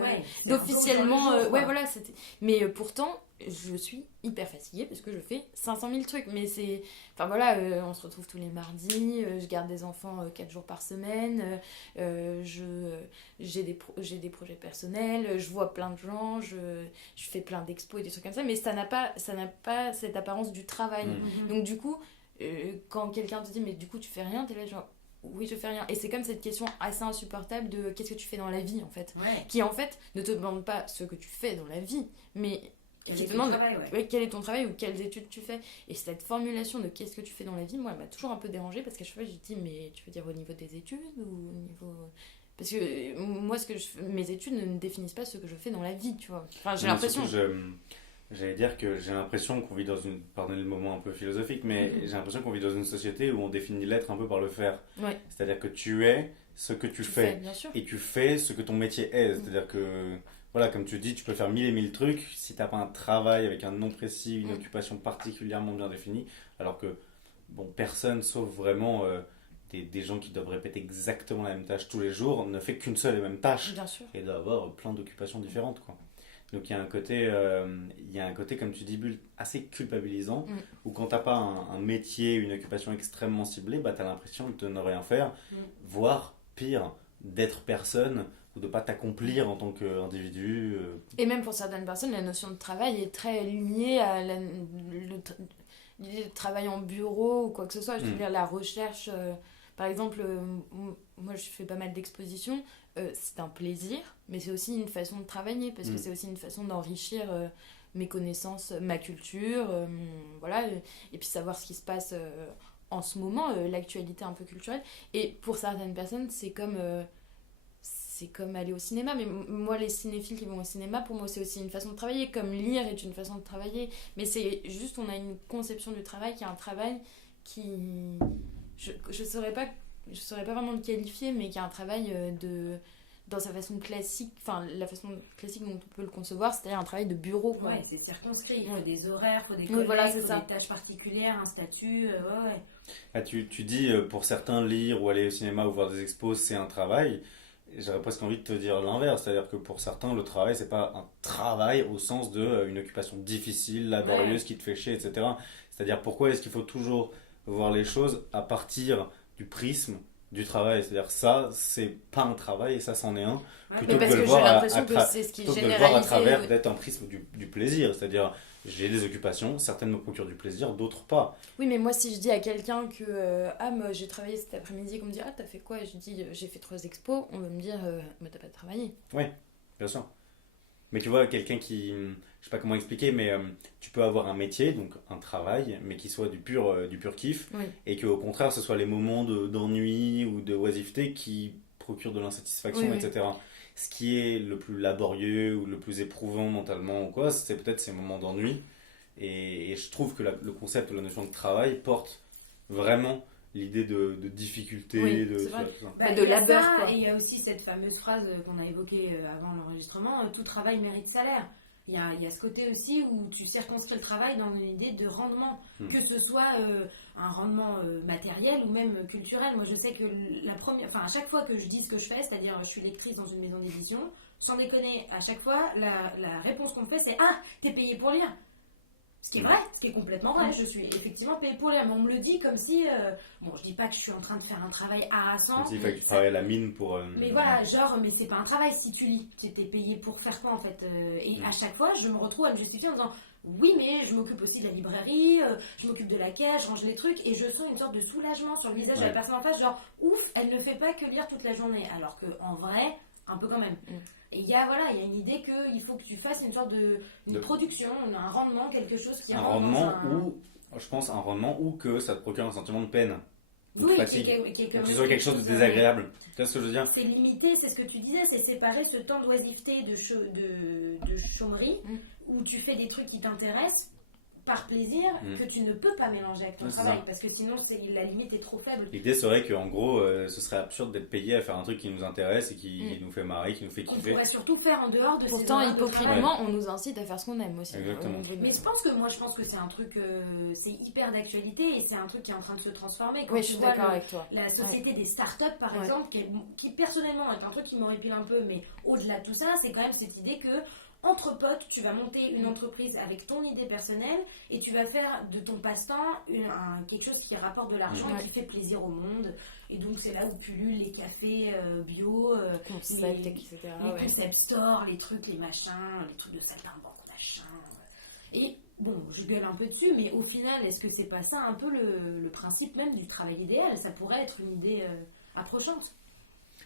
D'officiellement. Voilà, c'était. Mais pourtant, je suis hyper fatiguée parce que je fais 500 000 trucs. Mais c'est. Enfin voilà, on se retrouve tous les mardis, je garde des enfants 4 jours par semaine, j'ai des projets personnels, je vois plein de gens, je fais plein d'expos et des trucs comme ça, mais ça n'a pas cette apparence du travail. Donc du coup, quand quelqu'un te dit mais du coup tu fais rien, t'es là genre oui je fais rien, et c'est comme cette question assez insupportable de qu'est-ce que tu fais dans la vie en fait, qui en fait ne te demande pas ce que tu fais dans la vie, mais qui te demande quel est ton travail ou quelles études tu fais. Et cette formulation de qu'est-ce que tu fais dans la vie, moi elle m'a toujours un peu dérangée parce qu'à chaque fois je dis mais tu veux dire au niveau des études ou au niveau... Parce que moi mes études ne définissent pas ce que je fais dans la vie, tu vois. Enfin j'ai l'impression... J'allais dire que j'ai l'impression qu'on vit dans une... Pardonnez le moment un peu philosophique, mais j'ai l'impression qu'on vit dans une société où on définit l'être un peu par le faire. C'est-à-dire que tu es ce que tu fais. Bien sûr. Et tu fais ce que ton métier est. C'est-à-dire que, voilà, comme tu dis, tu peux faire 1000 et 1000 trucs. Si tu n'as pas un travail avec un nom précis, une occupation particulièrement bien définie, alors que, bon, personne, sauf vraiment des gens qui doivent répéter exactement la même tâche tous les jours, ne fait qu'une seule et même tâche. Bien sûr. Et doit avoir plein d'occupations différentes, quoi. Donc il y a un côté, comme tu dis, Bulle, assez culpabilisant, où quand t'as pas un métier, une occupation extrêmement ciblée, bah t'as l'impression de ne rien faire, voire pire, d'être personne ou de pas t'accomplir en tant qu'individu. Et même pour certaines personnes, la notion de travail est très liée à le travail en bureau ou quoi que ce soit. Je veux dire, la recherche, par exemple, moi je fais pas mal d'expositions. C'est un plaisir, mais c'est aussi une façon de travailler, parce que c'est aussi une façon d'enrichir mes connaissances, ma culture, voilà, et puis savoir ce qui se passe en ce moment, l'actualité un peu culturelle. Et pour certaines personnes, c'est comme aller au cinéma, mais moi, les cinéphiles qui vont au cinéma, pour moi, c'est aussi une façon de travailler, comme lire est une façon de travailler, mais c'est juste, on a une conception du travail qui est un travail qui... Je saurais pas vraiment le qualifier, mais qui a un travail dans sa façon classique, enfin la façon classique dont on peut le concevoir, c'est-à-dire un travail de bureau, quoi. C'est circonscrit, il faut des horaires, il faut des collègues, il faut des tâches particulières, un statut, Ah, tu dis, pour certains, lire ou aller au cinéma ou voir des expos, c'est un travail. J'aurais presque envie de te dire l'inverse, c'est-à-dire que pour certains, le travail, c'est pas un travail au sens de une occupation difficile, laborieuse, qui te fait chier, etc. C'est-à-dire, pourquoi est-ce qu'il faut toujours voir les choses à partir du prisme du travail? C'est-à-dire, ça, c'est pas un travail et ça, c'en est un. Plutôt que de le voir à travers d'être un prisme du plaisir. C'est-à-dire, j'ai des occupations, certaines me procurent du plaisir, d'autres pas. Oui, mais moi, si je dis à quelqu'un que moi, j'ai travaillé cet après-midi et qu'on me dit t'as fait quoi? Et je dis j'ai fait 3 expos, on va me dire mais t'as pas travaillé. Oui, bien sûr. Mais tu vois, quelqu'un qui, je sais pas comment expliquer, mais tu peux avoir un métier, donc un travail, mais qui soit du pur kiff, et qu'au contraire, ce soit les moments d'ennui ou de oisiveté qui procurent de l'insatisfaction, etc. Ce qui est le plus laborieux ou le plus éprouvant mentalement ou quoi, c'est peut-être ces moments d'ennui. Et je trouve que le concept, la notion de travail porte vraiment l'idée de difficulté, Oui, de c'est vrai. tout ça. De il y a labeur, ça, quoi. Et il y a aussi cette fameuse phrase qu'on a évoquée avant l'enregistrement, tout travail mérite salaire. Il y a ce côté aussi où tu circonscris le travail dans une idée de rendement, que ce soit un rendement matériel ou même culturel. Moi, je sais que à chaque fois que je dis ce que je fais, c'est-à-dire je suis lectrice dans une maison d'édition, sans déconner, à chaque fois, la réponse qu'on me fait, c'est « Ah, t'es payé pour lire !» Ce qui est vrai, ce qui est complètement vrai. Je suis effectivement payée pour lire, mais on me le dit comme si... bon, je dis pas que je suis en train de faire un travail harassant. Comme s'il fallait que tu travailles à la mine pour... Mais voilà, genre, mais c'est pas un travail si tu lis. Tu étais payé pour faire quoi en fait Et à chaque fois, je me retrouve à me justifier en disant oui, mais je m'occupe aussi de la librairie, je m'occupe de la caisse, je range les trucs, et je sens une sorte de soulagement sur le visage de la personne en face, genre ouf, elle ne fait pas que lire toute la journée. Alors que en vrai, un peu quand même. Et il y a une idée qu'il faut que tu fasses une sorte de production, un rendement, quelque chose qui un rendement un rendement ou que ça te procure un sentiment de peine. Oui, fatigue, qui est que tu sois quelque chose de désagréable. Tu vois ce que je veux dire? C'est limité, c'est ce que tu disais, c'est séparer ce temps d'oisiveté, de chômerie, où tu fais des trucs qui t'intéressent par plaisir, que tu ne peux pas mélanger avec ton travail, parce que sinon la limite est trop faible. L'idée serait qu'en gros, ce serait absurde d'être payé à faire un truc qui nous intéresse et qui nous fait marrer, qui nous fait kiffer. On pourrait surtout faire en dehors de ces Pourtant, horaires de hypocritement, on nous incite à faire ce qu'on aime aussi. Exactement. Mais je pense que c'est un truc, c'est hyper d'actualité et c'est un truc qui est en train de se transformer. Quand Oui, je suis d'accord avec toi. La société des startups, par exemple, qui personnellement est un truc qui m'horripile un peu, mais au-delà de tout ça, c'est quand même cette idée que entre potes, tu vas monter une entreprise avec ton idée personnelle et tu vas faire de ton passe-temps quelque chose qui rapporte de l'argent et qui fait plaisir au monde. Et donc c'est là où pullulent les cafés bio, les concept stores, les trucs, les machins, les trucs de saltimbanque, machin. Et bon, je gueule un peu dessus, mais au final, est-ce que c'est pas ça un peu le principe même du travail idéal? Ça pourrait être une idée approchante.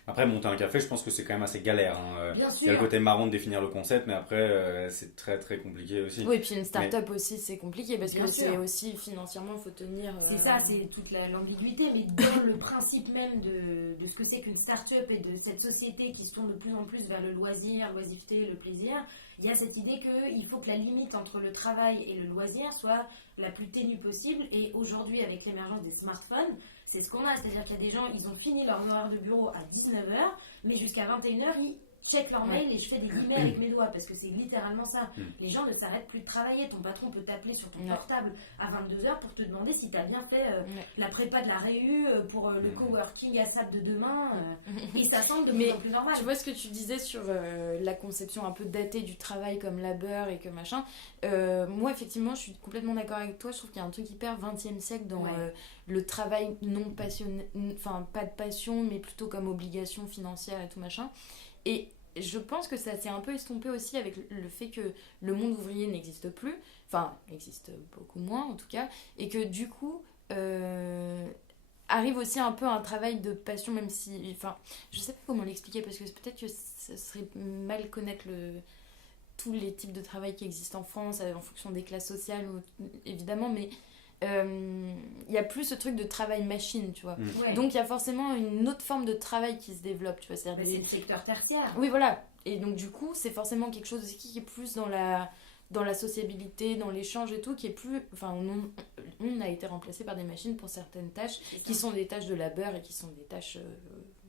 Après, monter un café, je pense que c'est quand même assez galère. Bien sûr. Il y a le côté marrant de définir le concept, mais après, c'est très très compliqué aussi. Oui, et puis une start-up aussi, c'est compliqué parce que c'est aussi financièrement, il faut tenir. C'est ça, c'est toute l'ambiguïté, mais dans le principe même de ce que c'est qu'une start-up et de cette société qui se tourne de plus en plus vers le loisir, l'oisiveté, le plaisir, il y a cette idée qu'il faut que la limite entre le travail et le loisir soit la plus ténue possible. Et aujourd'hui, avec l'émergence des smartphones, c'est ce qu'on a, c'est-à-dire qu'il y a des gens, ils ont fini leur horaire de bureau à 19h, mais jusqu'à 21h, ils checkent leur mail et je fais des guillemets avec mes doigts, parce que c'est littéralement ça. Les gens ne s'arrêtent plus de travailler. Ton patron peut t'appeler sur ton portable à 22h pour te demander si tu as bien fait la prépa de la réu pour le coworking à SAP de demain. Et ça semble de plus en plus normal. Tu vois ce que tu disais sur la conception un peu datée du travail comme labeur et que machin. Moi, effectivement, je suis complètement d'accord avec toi. Je trouve qu'il y a un truc hyper 20e siècle dans le travail non passionné, enfin pas de passion, mais plutôt comme obligation financière et tout machin. Et je pense que ça s'est un peu estompé aussi avec le fait que le monde ouvrier n'existe plus, enfin existe beaucoup moins en tout cas, et que du coup arrive aussi un peu un travail de passion, même si, enfin je sais pas comment l'expliquer parce que peut-être que ça serait mal connaître tous les types de travail qui existent en France en fonction des classes sociales évidemment, mais il y a plus ce truc de travail machine, tu vois. Donc il y a forcément une autre forme de travail qui se développe, tu vois. C'est le secteur tertiaire. Oui, voilà. Et donc du coup, c'est forcément quelque chose aussi qui est plus dans la sociabilité, dans l'échange et tout, qui est plus... Enfin, on a été remplacé par des machines pour certaines tâches qui sont des tâches de labeur et qui sont des tâches...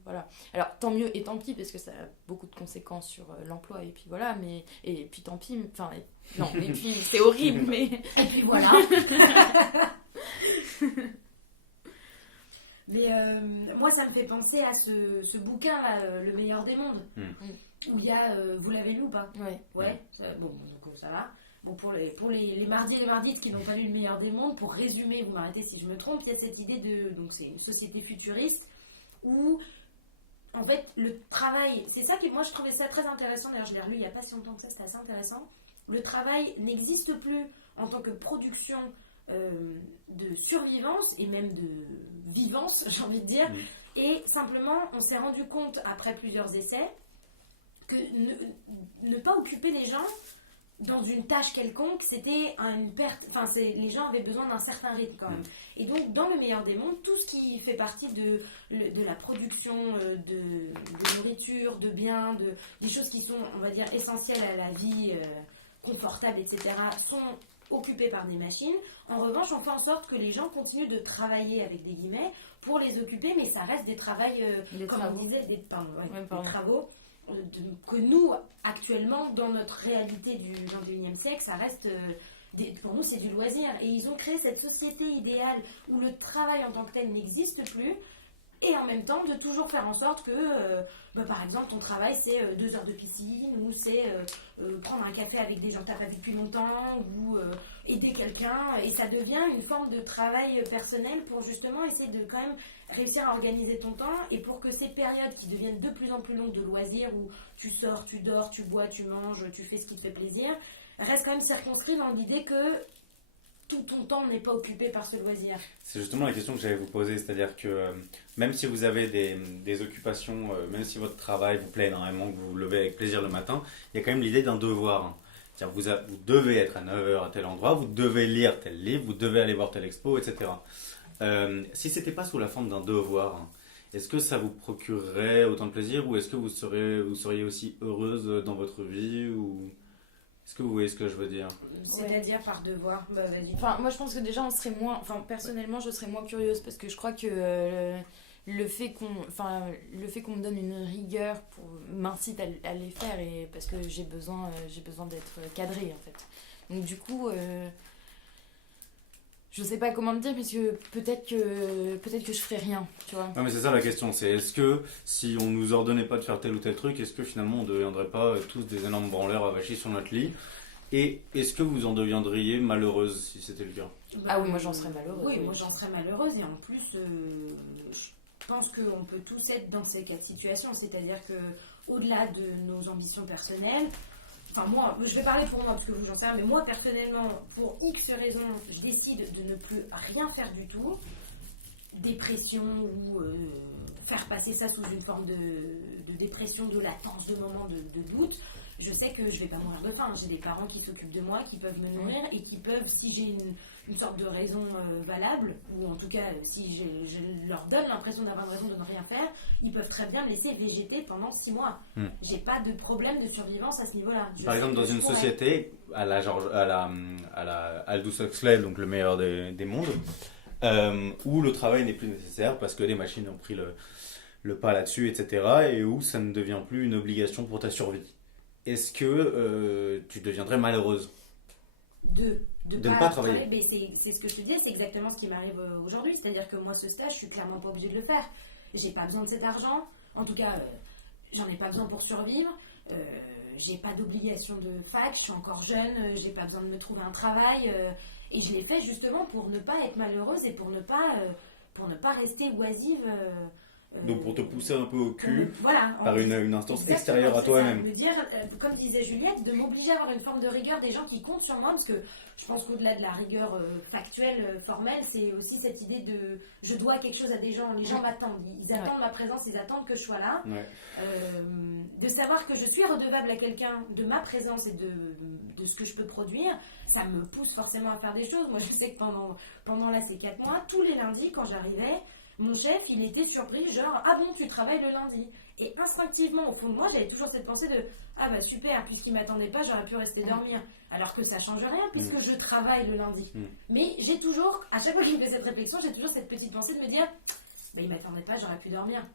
voilà. Alors, tant mieux et tant pis, parce que ça a beaucoup de conséquences sur l'emploi, et puis voilà, mais... Et puis tant pis, enfin... Non, et puis c'est horrible, mais... Et puis voilà. Mais moi, ça me fait penser à ce bouquin-là, Le meilleur des mondes, où il y a... vous l'avez lu ou pas? Ouais. Bon, donc ça va. Bon, pour les mardis et les mardites qui n'ont pas lu Le meilleur des mondes, pour résumer, vous m'arrêtez si je me trompe, il y a cette idée de... Donc c'est une société futuriste où... En fait, le travail, c'est ça que moi je trouvais ça très intéressant, d'ailleurs je l'ai relu il n'y a pas si longtemps que ça, c'était assez intéressant. Le travail n'existe plus en tant que production de survivance et même de vivance, j'ai envie de dire. Et simplement, on s'est rendu compte, après plusieurs essais, que ne pas occuper les gens dans une tâche quelconque, c'était une perte. Enfin, les gens avaient besoin d'un certain rythme quand même. Et donc, dans Le meilleur des mondes, tout ce qui fait partie de la production de nourriture, de biens, des choses qui sont, on va dire, essentielles à la vie confortable, etc., sont occupés par des machines. En revanche, on fait en sorte que les gens continuent de travailler avec des guillemets pour les occuper, mais ça reste des travaux. on disait, des travaux que nous, actuellement, dans notre réalité du 21e siècle, ça reste... pour nous, c'est du loisir. Et ils ont créé cette société idéale où le travail en tant que tel n'existe plus. Et en même temps, de toujours faire en sorte que, par exemple, ton travail, c'est 2 heures de piscine, ou c'est prendre un café avec des gens que tu n'as pas vu depuis longtemps, ou aider quelqu'un. Et ça devient une forme de travail personnel pour justement essayer de quand même réussir à organiser ton temps. Et pour que ces périodes qui deviennent de plus en plus longues de loisirs, où tu sors, tu dors, tu bois, tu manges, tu fais ce qui te fait plaisir, reste quand même circonscrit dans l'idée que tout ton temps n'est pas occupé par ce loisir. C'est justement la question que j'allais vous poser, c'est-à-dire que même si vous avez des occupations, même si votre travail vous plaît énormément, que vous vous levez avec plaisir le matin, il y a quand même l'idée d'un devoir. Hein. C'est-à-dire vous devez être à 9h à tel endroit, vous devez lire tel livre, vous devez aller voir telle expo, etc. Si ce n'était pas sous la forme d'un devoir, hein, est-ce que ça vous procurerait autant de plaisir ou est-ce que vous seriez aussi heureuse dans votre vie ou... Est-ce que vous voyez ce que je veux dire? C'est-à-dire par devoir, vas-y. Enfin, moi je pense que déjà on serait moins... Enfin, personnellement je serais moins curieuse parce que je crois que le fait qu'on me donne une rigueur m'incite à les faire et parce que j'ai besoin d'être cadrée en fait. Donc du coup... je sais pas comment me dire, parce que peut-être que je ferais rien, tu vois. Non mais c'est ça la question, c'est est-ce que si on nous ordonnait pas de faire tel ou tel truc, est-ce que finalement on ne deviendrait pas tous des énormes branleurs avachis sur notre lit? Et est-ce que vous en deviendriez malheureuse si c'était le cas? Ah oui, moi j'en serais malheureuse. Oui, moi j'en serais malheureuse et en plus, je pense qu'on peut tous être dans ces cas de situation, c'est-à-dire que au-delà de nos ambitions personnelles, enfin moi, je vais parler pour moi parce que vous j'en sais rien, mais moi personnellement, pour X raisons, je décide de ne plus rien faire du tout, dépression ou faire passer ça sous une forme de dépression, de latence, de moments de doute. Je sais que je vais pas mourir de faim. J'ai des parents qui s'occupent de moi, qui peuvent me nourrir et qui peuvent, si j'ai une sorte de raison valable, ou en tout cas si je leur donne l'impression d'avoir une raison de ne rien faire, ils peuvent très bien me laisser végéter pendant 6 mois. J'ai pas de problème de survivance à ce niveau-là. Par exemple, dans une société à la Aldous Huxley, donc le meilleur des mondes, où le travail n'est plus nécessaire parce que les machines ont pris le pas là-dessus, etc., et où ça ne devient plus une obligation pour ta survie. Est-ce que tu deviendrais malheureuse de ne pas travailler? Mais c'est ce que je te disais, c'est exactement ce qui m'arrive aujourd'hui. C'est-à-dire que moi, ce stage, je suis clairement pas obligée de le faire. J'ai pas besoin de cet argent. En tout cas, j'en ai pas besoin pour survivre. J'ai pas d'obligation de fac. Je suis encore jeune. J'ai pas besoin de me trouver un travail. Et je l'ai fait justement pour ne pas être malheureuse et pour ne pas rester oisive. Donc pour te pousser un peu au cul voilà, par une instance extérieure à toi-même. Me dire, comme disait Juliette, de m'obliger à avoir une forme de rigueur des gens qui comptent sur moi, parce que je pense qu'au-delà de la rigueur factuelle, formelle, c'est aussi cette idée de je dois quelque chose à des gens, les gens m'attendent, ils attendent ma présence, ils attendent que je sois là. De savoir que je suis redevable à quelqu'un de ma présence et de ce que je peux produire, ça me pousse forcément à faire des choses. Moi je sais que pendant là, ces 4 mois, tous les lundis quand j'arrivais, mon chef, il était surpris, genre, ah bon, tu travailles le lundi. Et instinctivement, au fond de moi, j'avais toujours cette pensée de, ah bah super, puisqu'il m'attendait pas, j'aurais pu rester dormir. Alors que ça change rien, puisque je travaille le lundi. Mais j'ai toujours, à chaque fois qu'il me fait cette réflexion, j'ai toujours cette petite pensée de me dire, bah il m'attendait pas, j'aurais pu dormir.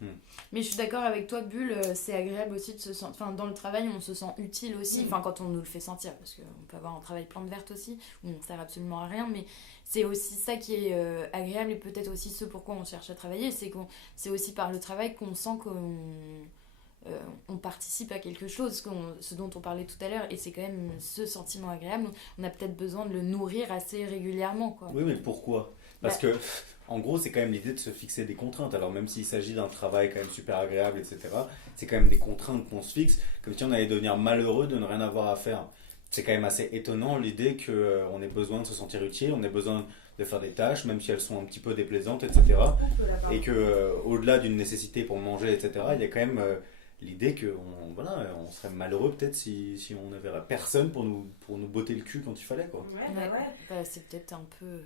Mais je suis d'accord avec toi, Bulle, c'est agréable aussi de se sentir, enfin dans le travail on se sent utile aussi, enfin quand on nous le fait sentir, parce qu'on peut avoir un travail plante verte aussi, où on sert absolument à rien, mais c'est aussi ça qui est agréable et peut-être aussi ce pourquoi on cherche à travailler, c'est aussi par le travail qu'on sent qu'on participe à quelque chose, ce dont on parlait tout à l'heure, et c'est quand même ce sentiment agréable, on a peut-être besoin de le nourrir assez régulièrement, quoi. Oui, mais pourquoi? Parce que, en gros, c'est quand même l'idée de se fixer des contraintes. Alors, même s'il s'agit d'un travail quand même super agréable, etc., c'est quand même des contraintes qu'on se fixe, comme si on allait devenir malheureux de ne rien avoir à faire. C'est quand même assez étonnant l'idée qu'on ait besoin de se sentir utile, on ait besoin de faire des tâches, même si elles sont un petit peu déplaisantes, etc. Et qu'au-delà d'une nécessité pour manger, etc., il y a quand même l'idée qu'on serait malheureux peut-être si on n'avait personne pour nous botter le cul quand il fallait, quoi. Ouais. Bah, c'est peut-être un peu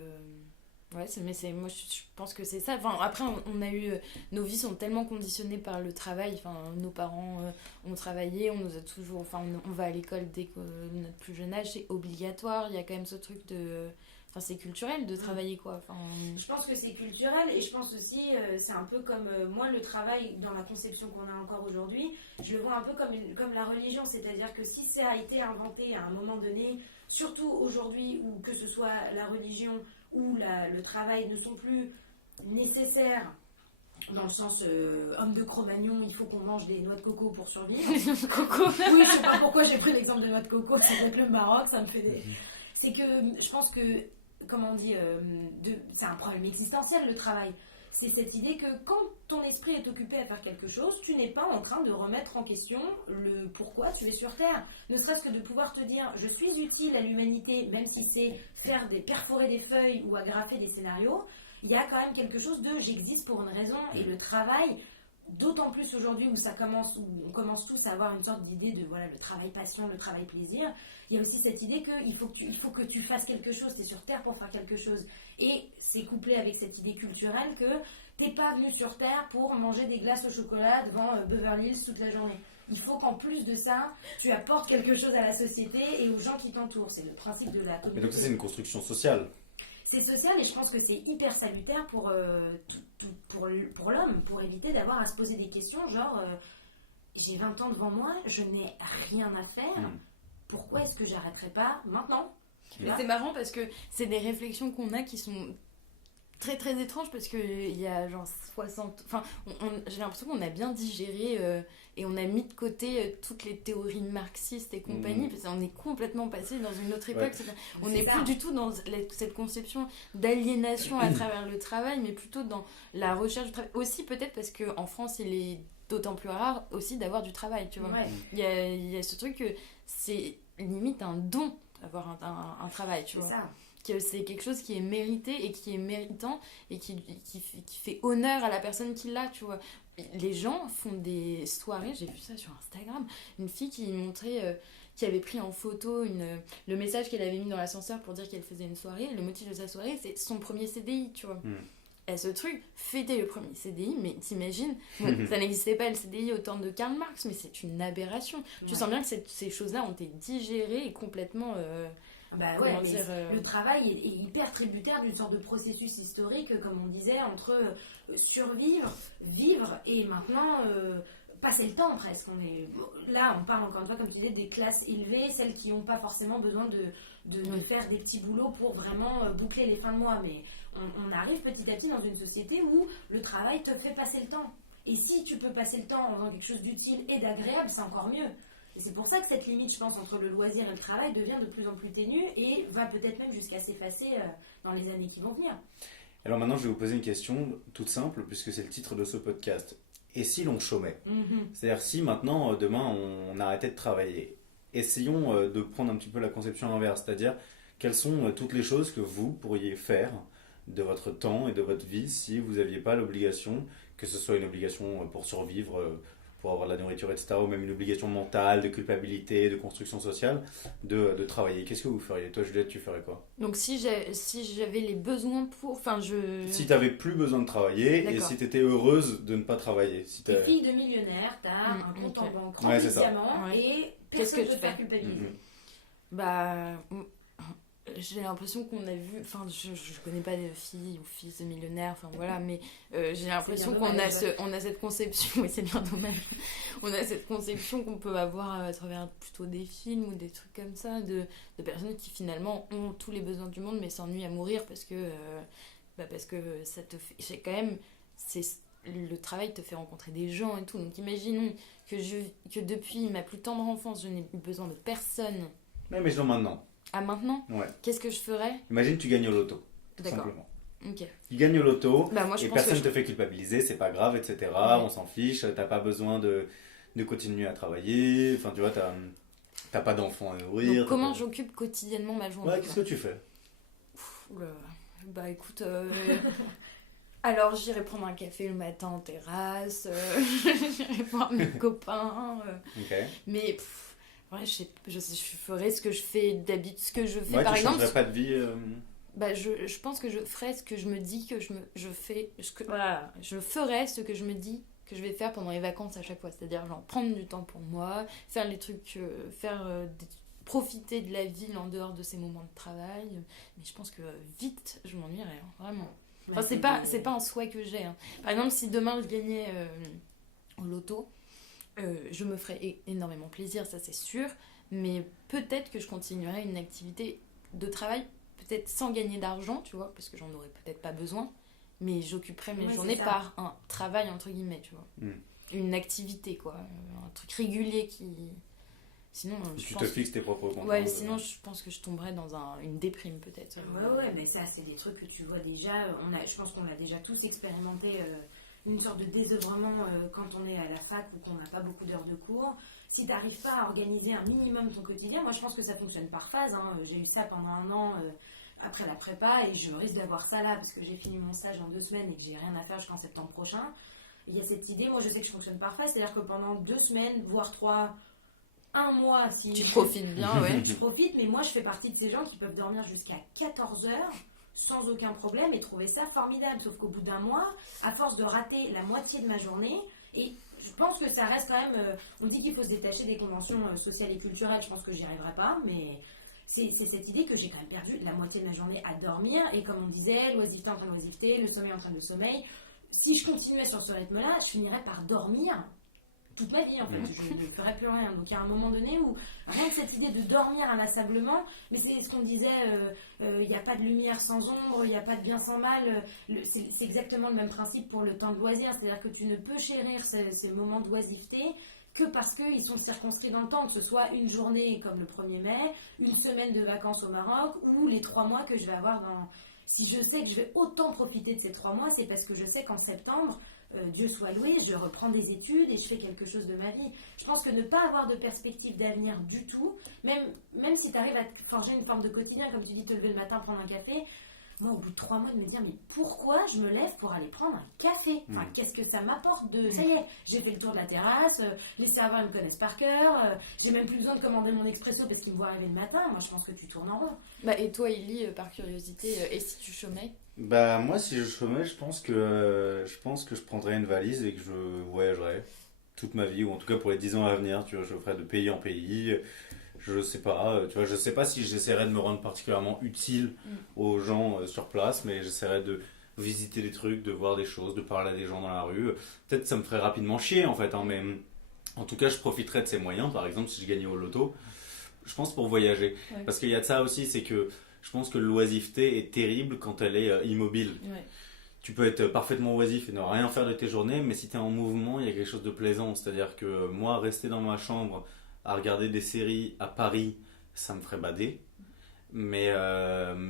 Ouais, moi je pense que c'est ça. Enfin, après, on a eu. Nos vies sont tellement conditionnées par le travail. Enfin, nos parents ont travaillé, on nous a toujours. Enfin, on va à l'école dès que notre plus jeune âge, c'est obligatoire. Il y a quand même ce truc de. Enfin, c'est culturel de travailler, quoi. Enfin... Je pense que c'est culturel et je pense aussi, c'est un peu comme moi, le travail dans la conception qu'on a encore aujourd'hui, je le vois un peu comme la religion, c'est-à-dire que si ça a été inventé à un moment donné, surtout aujourd'hui où que ce soit la religion ou le travail ne sont plus nécessaires, dans le sens homme de Cro-Magnon, il faut qu'on mange des noix de coco pour survivre. Coco. Oui, je sais pas pourquoi j'ai pris l'exemple de noix de coco, c'est peut-être le Maroc, ça me fait des... C'est que je pense que, comment on dit, c'est un problème existentiel le travail. C'est cette idée que quand ton esprit est occupé à faire quelque chose, tu n'es pas en train de remettre en question le pourquoi tu es sur Terre. Ne serait-ce que de pouvoir te dire, je suis utile à l'humanité, même si c'est perforer des feuilles ou agrafer des scénarios, il y a quand même quelque chose de j'existe pour une raison. Et le travail, d'autant plus aujourd'hui où on commence tous à avoir une sorte d'idée de voilà, le travail passion, le travail plaisir, il y a aussi cette idée qu'il faut que tu fasses quelque chose, tu es sur Terre pour faire quelque chose. Et c'est couplé avec cette idée culturelle que t'es pas venu sur Terre pour manger des glaces au chocolat devant Beverly Hills toute la journée. Il faut qu'en plus de ça, tu apportes quelque chose à la société et aux gens qui t'entourent. C'est le principe de la communauté. Mais donc ça, c'est une construction sociale. C'est social et je pense que c'est hyper salutaire pour l'homme, pour éviter d'avoir à se poser des questions genre j'ai 20 ans devant moi, je n'ai rien à faire, pourquoi est-ce que j'arrêterai pas maintenant? Mais c'est marrant parce que c'est des réflexions qu'on a qui sont très très étranges parce qu'il y a genre 60... Enfin, j'ai l'impression qu'on a bien digéré et on a mis de côté toutes les théories marxistes et compagnie parce qu'on est complètement passé dans une autre époque. Ouais. On n'est plus du tout dans cette conception d'aliénation à travers le travail, mais plutôt dans la recherche du travail. Aussi peut-être parce qu'en France, il est d'autant plus rare aussi d'avoir du travail, tu vois. Ouais. Il y a ce truc que c'est limite un don d'avoir un travail, tu vois. C'est ça. Que c'est quelque chose qui est mérité et qui est méritant et qui fait honneur à la personne qui l'a, tu vois. Les gens font des soirées, j'ai vu ça sur Instagram, une fille qui montrait, qui avait pris en photo le message qu'elle avait mis dans l'ascenseur pour dire qu'elle faisait une soirée, le motif de sa soirée c'est son premier CDI, tu vois. Et ce truc, fêter le premier CDI, mais t'imagines, ça n'existait pas le CDI au temps de Karl Marx, mais c'est une aberration. Tu sens bien que ces choses-là ont été digérées et complètement... le travail est hyper tributaire d'une sorte de processus historique, comme on disait, entre survivre, vivre et maintenant passer le temps presque. Là, on parle encore une fois, comme tu disais, des classes élevées, celles qui n'ont pas forcément besoin de faire des petits boulots pour vraiment boucler les fins de mois. Mais on arrive petit à petit dans une société où le travail te fait passer le temps. Et si tu peux passer le temps en faisant quelque chose d'utile et d'agréable, c'est encore mieux. Et c'est pour ça que cette limite, je pense, entre le loisir et le travail devient de plus en plus ténue et va peut-être même jusqu'à s'effacer dans les années qui vont venir. Alors maintenant, je vais vous poser une question toute simple, puisque c'est le titre de ce podcast. Et si l'on chômait? C'est-à-dire si maintenant, demain, on arrêtait de travailler. Essayons de prendre un petit peu la conception inverse, c'est-à-dire quelles sont toutes les choses que vous pourriez faire de votre temps et de votre vie si vous n'aviez pas l'obligation, que ce soit une obligation pour survivre, pour avoir de la nourriture, etc., ou même une obligation mentale, de culpabilité, de construction sociale, de travailler. Qu'est-ce que vous feriez? Toi, Juliette, tu ferais quoi? Donc si j'avais les besoins pour... Si tu n'avais plus besoin de travailler. D'accord. Et si tu étais heureuse de ne pas travailler. Si t'es fille de millionnaire, tu as un compte en banque rempli de diamants et personne ne peut te faire culpabiliser. J'ai l'impression qu'on a vu, enfin je connais pas de filles ou fils de millionnaires, enfin voilà, mais j'ai l'impression qu'on a cette conception, et c'est bien dommage, on a cette conception qu'on peut avoir à travers plutôt des films ou des trucs comme ça, de personnes qui finalement ont tous les besoins du monde mais s'ennuient à mourir parce que ça te fait, c'est quand même, le travail te fait rencontrer des gens et tout, donc imaginons que depuis ma plus tendre enfance je n'ai eu besoin de personne. Mais imaginons maintenant. Ah, maintenant? Ouais. Qu'est-ce que je ferais? Imagine tu gagnes au loto. D'accord. Simplement. Ok. Tu gagnes au loto moi, je et pense personne que te fait culpabiliser, c'est pas grave, etc. Ouais. On s'en fiche, t'as pas besoin de continuer à travailler, enfin tu vois, t'as pas d'enfants à nourrir. Donc, comment j'occupe quotidiennement ma journée? Ouais, qu'est-ce que tu fais? Écoute, alors j'irai prendre un café le matin en terrasse, j'irai voir mes copains, mais... Ouais, je ferais ce que je fais d'habitude, ce que je fais par exemple. Tu changerais pas de vie je pense que je ferai ce que je me dis que voilà, je ferai ce que je me dis que je vais faire pendant les vacances à chaque fois. C'est-à-dire, genre, prendre du temps pour moi, faire les trucs, profiter de la ville en dehors de ces moments de travail. Mais je pense que vite, je m'ennuierai, hein, vraiment. Enfin, c'est pas un souhait que j'ai. Hein. Par exemple, si demain je gagnais au loto, je me ferais énormément plaisir, ça c'est sûr. Mais peut-être que je continuerai une activité de travail, peut-être sans gagner d'argent, tu vois, parce que j'en aurais peut-être pas besoin. Mais j'occuperai mes journées par un travail, entre guillemets, tu vois. Une activité, quoi. Un truc régulier qui... Sinon, tu te fixes tes propres contraintes. Ouais, sinon je pense que je tomberais dans une déprime peut-être. Ouais, mais ça c'est des trucs que tu vois déjà. Je pense qu'on a déjà tous expérimenté une sorte de désœuvrement quand on est à la fac ou qu'on n'a pas beaucoup d'heures de cours. Si tu n'arrives pas à organiser un minimum ton quotidien, moi je pense que ça fonctionne par phase. Hein. J'ai eu ça pendant 1 an après la prépa et je risque d'avoir ça là parce que j'ai fini mon stage dans 2 semaines et que j'ai rien à faire jusqu'en septembre prochain. Il y a cette idée, moi je sais que je fonctionne par phase, c'est-à-dire que pendant 2 semaines, voire 3, 1 mois, si tu profites bien, ouais. Je profite, mais moi je fais partie de ces gens qui peuvent dormir jusqu'à 14 heures sans aucun problème et trouver ça formidable. Sauf qu'au bout d'1 mois, à force de rater la moitié de ma journée, et je pense que ça reste quand même. On dit qu'il faut se détacher des conventions sociales et culturelles, je pense que j'y arriverai pas, mais c'est cette idée que j'ai quand même perdu la moitié de ma journée à dormir. Et comme on disait, l'oisiveté en train de l'oisiveté, le sommeil en train de sommeil. Si je continuais sur ce rythme-là, je finirais par dormir toute ma vie en fait, je ne ferais plus rien. Donc il y a un moment donné où rien que cette idée de dormir inlassablement, mais c'est ce qu'on disait, il n'y a pas de lumière sans ombre, il n'y a pas de bien sans mal, c'est exactement le même principe pour le temps de loisir, c'est-à-dire que tu ne peux chérir ces moments d'oisiveté que parce qu'ils sont circonscrits dans le temps, que ce soit une journée comme le 1er mai, une semaine de vacances au Maroc ou les 3 mois que je vais avoir dans... Si je sais que je vais autant profiter de ces 3 mois, c'est parce que je sais qu'en septembre, Dieu soit loué, je reprends des études et je fais quelque chose de ma vie. Je pense que ne pas avoir de perspective d'avenir du tout, même si tu arrives à forger une forme de quotidien, comme tu dis, te lever le matin, prendre un café, moi au bout de 3 mois de me dire mais pourquoi je me lève pour aller prendre un café, enfin, qu'est-ce que ça m'apporte de... Ça y est, j'ai fait le tour de la terrasse, les serveurs me connaissent par cœur, j'ai même plus besoin de commander mon expresso parce qu'ils me voient arriver le matin. Moi je pense que tu tournes en rond. Et toi Élie, par curiosité, et si tu chômais? Moi si je chômais, je pense que je prendrais une valise et que je voyagerais toute ma vie, ou en tout cas pour les 10 ans à venir, tu vois, je ferais de pays en pays. Je sais pas, tu vois, je sais pas si j'essaierais de me rendre particulièrement utile aux gens sur place, mais j'essaierais de visiter des trucs, de voir des choses, de parler à des gens dans la rue. Peut-être ça me ferait rapidement chier en fait, hein, mais en tout cas je profiterais de ces moyens. Par exemple, si je gagnais au loto, je pense pour voyager. Ouais. Parce qu'il y a de ça aussi, c'est que je pense que l'oisiveté est terrible quand elle est immobile. Ouais. Tu peux être parfaitement oisif et ne rien faire de tes journées, mais si tu es en mouvement, il y a quelque chose de plaisant. C'est-à-dire que moi, rester dans ma chambre à regarder des séries à Paris, ça me ferait bader. Mais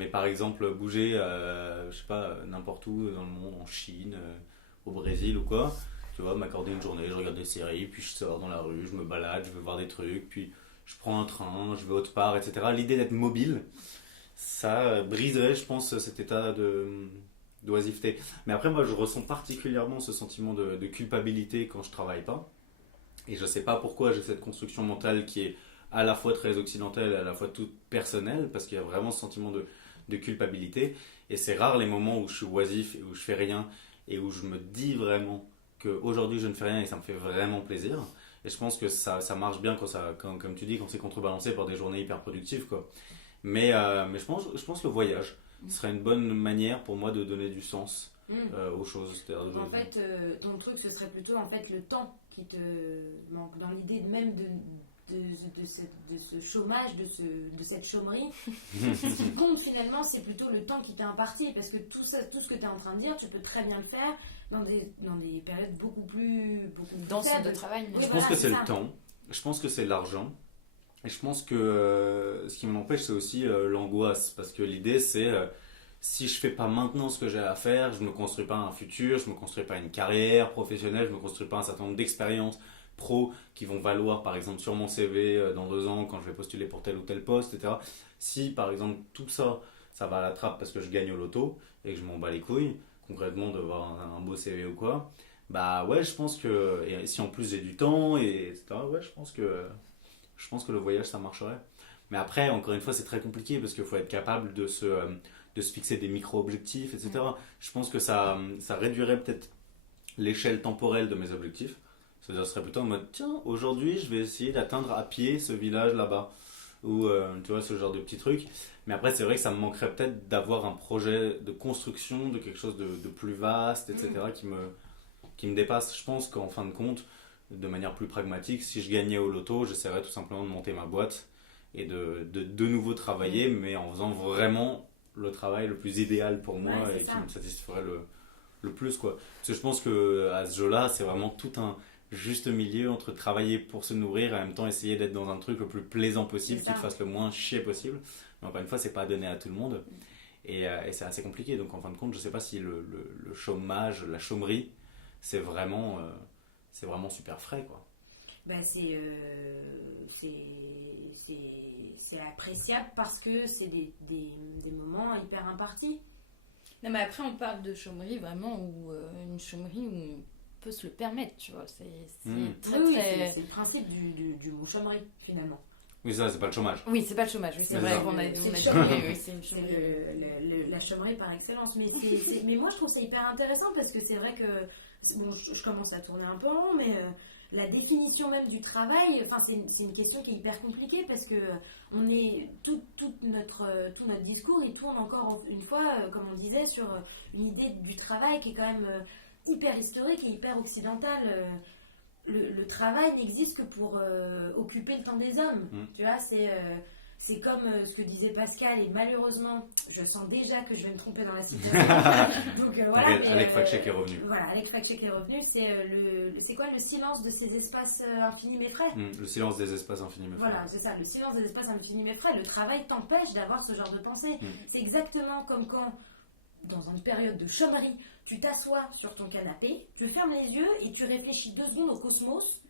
par exemple, bouger, je sais pas, n'importe où dans le monde, en Chine, au Brésil ou quoi, tu vois, m'accorder une journée, je regarde des séries, puis je sors dans la rue, je me balade, je vais voir des trucs, puis je prends un train, je vais autre part, etc. L'idée d'être mobile, ça briserait, je pense, cet état d'oisiveté. Mais après, moi, je ressens particulièrement ce sentiment de culpabilité quand je travaille pas. Et je sais pas pourquoi j'ai cette construction mentale qui est à la fois très occidentale et à la fois toute personnelle, parce qu'il y a vraiment ce sentiment de culpabilité. Et c'est rare les moments où je suis oisif et où je fais rien et où je me dis vraiment qu'aujourd'hui je ne fais rien et ça me fait vraiment plaisir. Et je pense que ça marche bien quand, comme tu dis, quand c'est contrebalancé par des journées hyper productives, quoi. Mais je pense que le voyage serait une bonne manière pour moi de donner du sens aux choses. En fait, ton truc, ce serait plutôt en fait le temps qui te manque, dans l'idée même de ce chômage, de cette chômerie. Ce qui compte finalement, c'est plutôt le temps qui t'est imparti, parce que tout ce que tu es en train de dire, tu peux très bien le faire dans des périodes beaucoup plus denses de travail. Je pense que c'est le temps, je pense que c'est l'argent, et je pense que ce qui m'empêche, c'est aussi l'angoisse, parce que l'idée c'est si je fais pas maintenant ce que j'ai à faire, je me construis pas un futur, je me construis pas une carrière professionnelle, je me construis pas un certain nombre d'expériences pro qui vont valoir par exemple sur mon CV dans 2 ans quand je vais postuler pour tel ou tel poste, etc. Si par exemple tout ça va à la trappe parce que je gagne au loto et que je m'en bats les couilles concrètement d'avoir un beau CV ou quoi, bah ouais, je pense que, et si en plus j'ai du temps et etc., ouais, je pense que le voyage ça marcherait. Mais après, encore une fois, c'est très compliqué parce qu'il faut être capable de de se fixer des micro-objectifs, etc. Je pense que ça réduirait peut-être l'échelle temporelle de mes objectifs. C'est-à-dire, ce serait plutôt en mode, tiens, aujourd'hui, je vais essayer d'atteindre à pied ce village là-bas. Ou, tu vois, ce genre de petits trucs. Mais après, c'est vrai que ça me manquerait peut-être d'avoir un projet de construction de quelque chose de plus vaste, etc., qui me dépasse. Je pense qu'en fin de compte, de manière plus pragmatique, si je gagnais au loto, j'essaierais tout simplement de monter ma boîte et de nouveau travailler, mais en faisant vraiment le travail le plus idéal pour moi et qui me satisferait le plus, quoi. Parce que je pense qu'à ce jeu-là, c'est vraiment tout un juste milieu entre travailler pour se nourrir et en même temps essayer d'être dans un truc le plus plaisant possible, qui te fasse le moins chier possible. Mais encore une fois, c'est pas donné à tout le monde et c'est assez compliqué. Donc en fin de compte, je sais pas si le chômage, la chômerie, c'est vraiment super frais, quoi. C'est appréciable parce que c'est des moments hyper impartis. Non, mais après, on parle de chômerie vraiment, ou une chômerie où on peut se le permettre, tu vois. C'est c'est le principe du mot chômerie, finalement. Oui, ça, c'est pas le chômage. Oui, c'est pas le chômage, oui, c'est vrai qu'on a dit. C'est une chômerie. La chômerie par excellence. Mais moi, je trouve ça hyper intéressant parce que c'est vrai que. Bon, je commence à tourner un peu en rond, mais la définition même du travail, c'est une question qui est hyper compliquée parce que tout notre discours, il tourne encore une fois, comme on disait, sur une idée du travail qui est quand même hyper historique et hyper occidentale. Le travail n'existe que pour occuper le temps des hommes. Tu vois, c'est comme ce que disait Pascal, et malheureusement, je sens déjà que je vais me tromper dans la citation. Donc voilà. Alec Fakchek est revenu. Voilà, Alec Fakchek est revenu. C'est quoi le silence de ces espaces infinis mais frais? Le silence des espaces infinis mais frais. Voilà, c'est ça, le silence des espaces infinis mais frais. Le travail t'empêche d'avoir ce genre de pensée. C'est exactement comme quand, dans une période de chômerie, tu t'assois sur ton canapé, tu fermes les yeux et tu réfléchis 2 secondes au cosmos.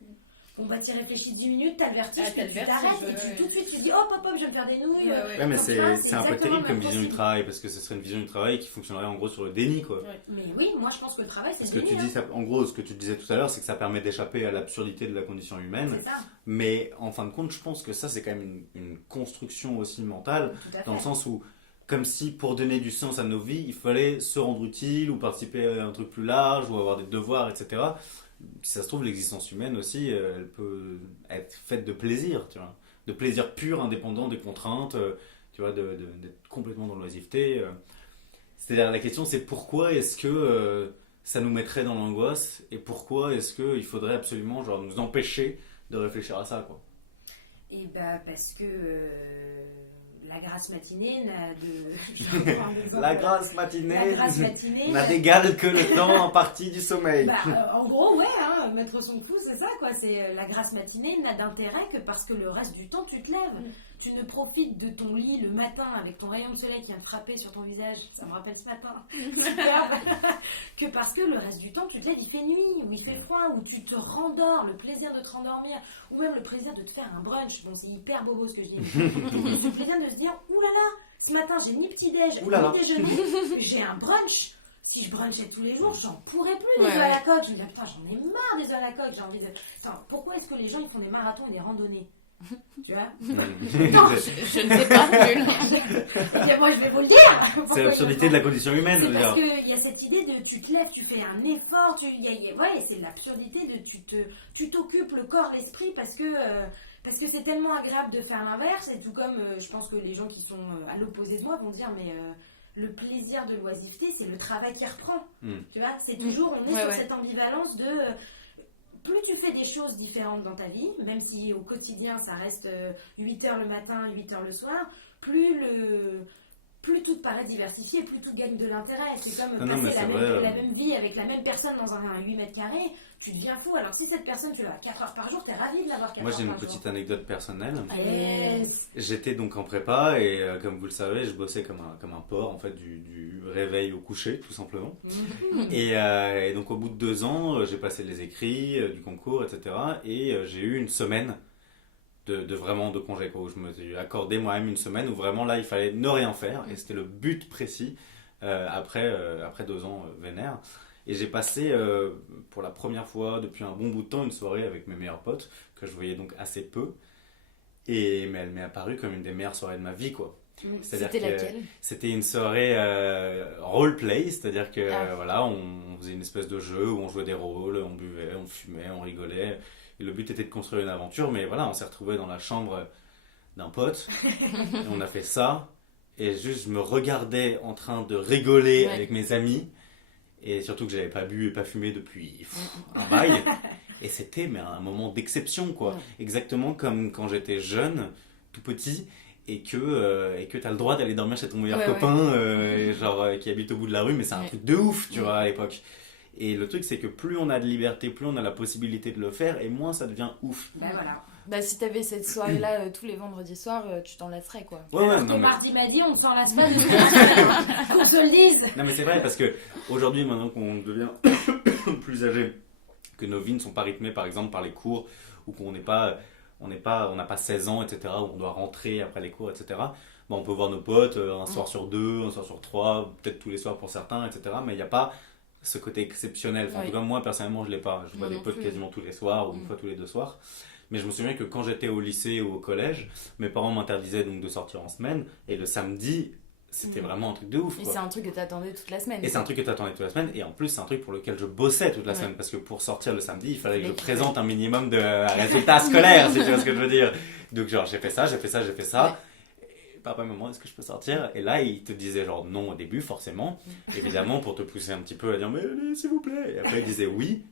Bon bah tu réfléchis 10 minutes, t'as le vertige, tu t'arrêtes et tout de suite tu dis hop, je vais me faire des nouilles. Ouais, mais c'est un peu terrible comme vision du travail, parce que ce serait une vision du travail qui fonctionnerait en gros sur le déni, quoi. Ouais. Mais oui, moi je pense que le travail c'est le déni. Parce que tu dis, en gros, ce que tu disais tout à l'heure, c'est que ça permet d'échapper à l'absurdité de la condition humaine. C'est ça. Mais en fin de compte, je pense que ça c'est quand même une construction aussi mentale, dans le sens où, comme si pour donner du sens à nos vies, il fallait se rendre utile ou participer à un truc plus large ou avoir des devoirs, etc. Si ça se trouve, l'existence humaine aussi, elle peut être faite de plaisir, tu vois, de plaisir pur, indépendant des contraintes, tu vois, d'être complètement dans l'oisiveté. C'est-à-dire, la question, c'est pourquoi est-ce que ça nous mettrait dans l'angoisse et pourquoi est-ce qu'il faudrait absolument genre, nous empêcher de réfléchir à ça, quoi. Et parce que la grasse matinée n'a La grasse matinée n'a d'égal que le temps en partie du sommeil. En gros, ouais, mettre son pouce, c'est ça, quoi. C'est la grasse matinée n'a d'intérêt que parce que le reste du temps, tu te lèves. Tu ne profites de ton lit le matin avec ton rayon de soleil qui vient de frapper sur ton visage, ça me rappelle ce matin, que parce que le reste du temps, tu te lèves, il fait nuit, ou il fait froid, ou tu te rendors, le plaisir de te rendormir, ou même le plaisir de te faire un brunch. Bon, c'est hyper bobo ce que je dis. Le plaisir de se dire, oulala, ce matin j'ai ni petit-déj, ni déjeuner, j'ai un brunch. Si je brunchais tous les jours, j'en pourrais plus des œufs à la coque. Je me dis, putain, j'en ai marre des œufs à la coque, j'ai envie de... Enfin, pourquoi est-ce que les gens ils font des marathons et des randonnées? Tu vois? Non, je ne sais pas. Et moi, je vais vous le dire. C'est l'absurdité de la condition humaine. C'est parce qu'il y a cette idée de tu te lèves, tu fais un effort, c'est l'absurdité de tu t'occupes le corps, l'esprit parce que c'est tellement agréable de faire l'inverse. Et tout comme je pense que les gens qui sont à l'opposé de moi vont dire mais le plaisir de l'oisiveté, c'est le travail qui reprend. Tu vois, c'est toujours, on est sur cette ambivalence de plus tu fais des choses différentes dans ta vie, même si au quotidien ça reste 8h le matin, 8h le soir, plus tout te paraît diversifié, plus tout gagne de l'intérêt. C'est comme passer la même vie avec la même personne dans un 8 mètres carrés, tu deviens fou. Alors si cette personne, tu l'as 4 heures par jour, t'es ravi de l'avoir 4 heures par jour. Moi j'ai une petite anecdote personnelle. Yes. J'étais donc en prépa et comme vous le savez, je bossais comme un porc en fait, du réveil au coucher tout simplement. Et donc au bout de 2 ans, j'ai passé les écrits du concours, etc. Et j'ai eu une semaine de congé, quoi, où je me suis accordé moi-même une semaine où vraiment là il fallait ne rien faire et c'était le but précis après 2 ans vénère. Et j'ai passé pour la première fois depuis un bon bout de temps une soirée avec mes meilleurs potes que je voyais donc assez peu mais elle m'est apparue comme une des meilleures soirées de ma vie, quoi. C'est-à-dire C'était que laquelle? c'était une soirée roleplay, c'est-à-dire que Ah. voilà, on faisait une espèce de jeu où on jouait des rôles, on buvait, on fumait, on rigolait. Et le but était de construire une aventure, mais voilà, on s'est retrouvés dans la chambre d'un pote, et on a fait ça, et juste je me regardais en train de rigoler Ouais. avec mes amis, et surtout que j'avais pas bu et pas fumé depuis un bail, et c'était mais un moment d'exception, quoi. Ouais. Exactement comme quand j'étais jeune, tout petit, et que t'as le droit d'aller dormir chez ton meilleur Ouais, copain, qui habite au bout de la rue, mais c'est un Ouais. truc de ouf, tu Ouais. vois, à l'époque. Et le truc, c'est que plus on a de liberté, plus on a la possibilité de le faire, et moins ça devient ouf. Ben voilà. Bah, si t'avais cette soirée-là tous les vendredis soirs, tu t'en lasserais, quoi. Ouais, ouais, Et non mais, Mardi m'a dit, on ne s'en lasse pas de qu'on se le dise. non, mais c'est vrai, parce que aujourd'hui, maintenant qu'on devient plus âgé, que nos vies ne sont pas rythmées, par exemple, par les cours, ou qu'on n'a pas 16 ans, etc., où on doit rentrer après les cours, etc., bon, on peut voir nos potes un soir sur deux, un soir sur trois, peut-être tous les soirs pour certains, etc., mais il n'y a pas ce côté exceptionnel. Enfin, en Oui. tout cas, moi, personnellement, je l'ai pas. Je vois Moi des non potes plus. quasiment tous les soirs, ou une fois tous les 2 soirs. Mais je me souviens que quand j'étais au lycée ou au collège, mes parents m'interdisaient donc de sortir en semaine, et le samedi, c'était vraiment un truc de ouf, Et quoi. c'est un truc que t'attendais toute la semaine. Et c'est un truc que t'attendais toute la semaine, et en plus c'est un truc pour lequel je bossais toute la Ouais. semaine, parce que pour sortir le samedi, il fallait que je L'équipe. présente un minimum de résultats scolaires, si tu vois ce que je veux dire. Donc genre j'ai fait ça. Et papa et maman, est-ce que je peux sortir? Et là ils te disaient genre non au début forcément, évidemment pour te pousser un petit peu à dire mais allez, s'il vous plaît. Et après ils disaient oui,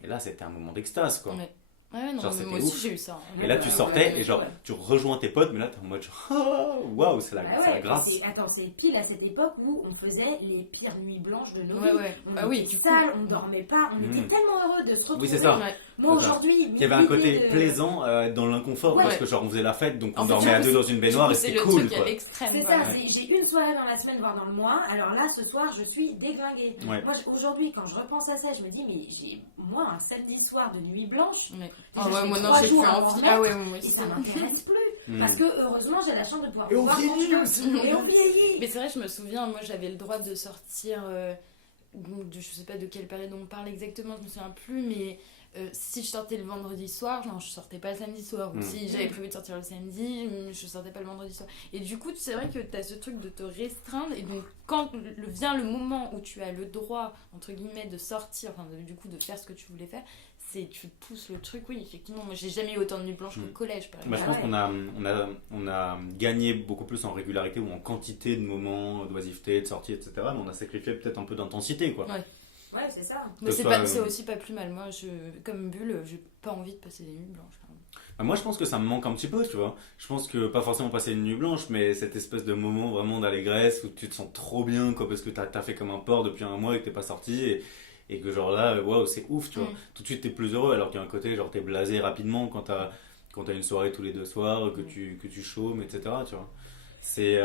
mais là c'était un moment d'extase, quoi. Ouais. Ouais, non, Genre, mais c'était moi aussi ouf. j'ai eu ça. Hein. Et là tu sortais et genre tu rejoins tes potes, mais là t'es en mode genre ah, waouh, c'est la, Bah c'est la ouais, grâce. attends, c'est pile à cette époque où on faisait les pires nuits blanches de nos Ouais, vies. ouais. On Bah oui, était du coup. sales, on dormait pas, on Mm. était tellement heureux de se retrouver. Oui, c'est ça. Ouais. Moi C'est ça. aujourd'hui, Il y avait un côté plaisant dans l'inconfort, Ouais. parce que genre on faisait la fête, donc on En fait, dormait à tu deux vois, dans une baignoire et c'est c'était le cool, truc à quoi. l'extrême. C'est quoi. ça, Ouais. j'ai une soirée dans la semaine, voire dans le mois. Alors là, ce soir, je suis déglinguée. Ouais. Moi, aujourd'hui, quand je repense à ça, je me dis, mais moi, un samedi soir de nuit blanche, Ouais. Déjà, Ah ouais, j'ai moi non, 3 j'ai plus jours à envie. m'en Ah ouais, moi et aussi. ça m'intéresse plus. Mm. Parce que heureusement, j'ai la chance de pouvoir Et on voir vieillit mon aussi. chemin. Et on vieillit. Mais c'est vrai, je me souviens, moi j'avais le droit de sortir, je sais pas de quelle période on parle exactement, je me souviens plus, mais si je sortais le vendredi soir, non, je sortais pas le samedi soir. Ou Mm. si j'avais prévu de sortir le samedi, je sortais pas le vendredi soir. Et du coup, c'est vrai que t'as ce truc de te restreindre, et donc quand vient le moment où tu as le droit, entre guillemets, de sortir, enfin du coup de faire ce que tu voulais faire, tu pousses le truc, oui, effectivement. Moi j'ai jamais eu autant de nuits blanches qu'au collège, par Bah, exemple. je pense qu'on a gagné beaucoup plus en régularité ou en quantité de moments d'oisiveté, de sorties, etc. Mais on a sacrifié peut-être un peu d'intensité, quoi. Ouais. Ouais, c'est ça. Mais Que c'est ce pas- soit, c'est aussi pas plus mal. Moi, comme Bulle, j'ai pas envie de passer des nuits blanches. Quand même. Bah, moi, je pense que ça me manque un petit peu, tu vois. Je pense que pas forcément passer une nuit blanche, mais cette espèce de moment vraiment d'allégresse où tu te sens trop bien, quoi, parce que t'as fait comme un porc depuis un mois et que t'es pas sorti. Et que genre là, waouh, c'est ouf, tu vois. Mm. Tout de suite, t'es plus heureux, alors qu'il y a un côté, genre, t'es blasé rapidement quand t'as une soirée tous les 2 soirs, que tu chômes, etc., tu vois. C'est,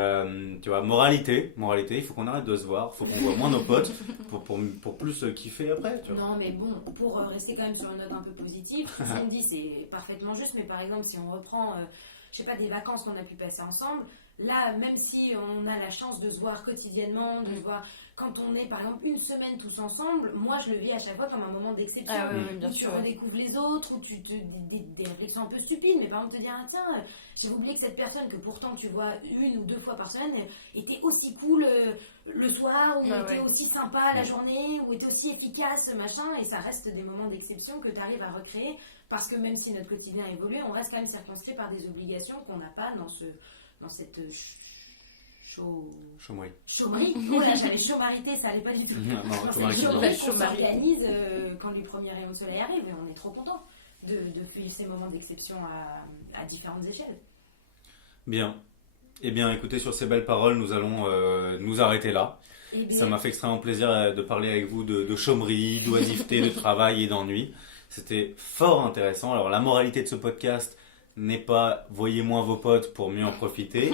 tu vois, moralité, il faut qu'on arrête de se voir, faut qu'on voit moins nos potes pour plus kiffer après, tu vois. Non, mais bon, pour rester quand même sur une note un peu positive, Cindy, c'est parfaitement juste, mais par exemple, si on reprend, je sais pas, des vacances qu'on a pu passer ensemble, là, même si on a la chance de se voir quotidiennement, de se voir, quand on est par exemple une semaine tous ensemble, moi je le vis à chaque fois comme un moment d'exception. Ah ouais, bien Où sûr. tu redécouvres les autres, où tu te des réflexions un peu stupides, mais par exemple te dire ah, tiens, j'ai oublié que cette personne que pourtant tu vois 1 ou 2 fois par semaine était aussi cool le soir, ou Ah était ouais. aussi sympa la journée, ou était aussi efficace machin, et ça reste des moments d'exception que tu arrives à recréer, parce que même si notre quotidien évolue, on reste quand même circonscrit par des obligations qu'on n'a pas dans cette Chômerie. chômerie. Oh là, j'avais chômarité, ça allait pas du tout. Non, Non, chômerie, c'est c'est le bon. La chômage qu'on chômarité. s'organise quand les premiers rayons de soleil arrivent, et on est trop content de vivre ces moments d'exception à différentes échelles. Bien. Eh bien, écoutez, sur ces belles paroles, nous allons nous arrêter là. Et bien, Ça m'a fait extrêmement plaisir de parler avec vous de chômerie, d'oisiveté, de travail et d'ennui. C'était fort intéressant. Alors, la moralité de ce podcast n'est pas voyez moins vos potes pour mieux en profiter,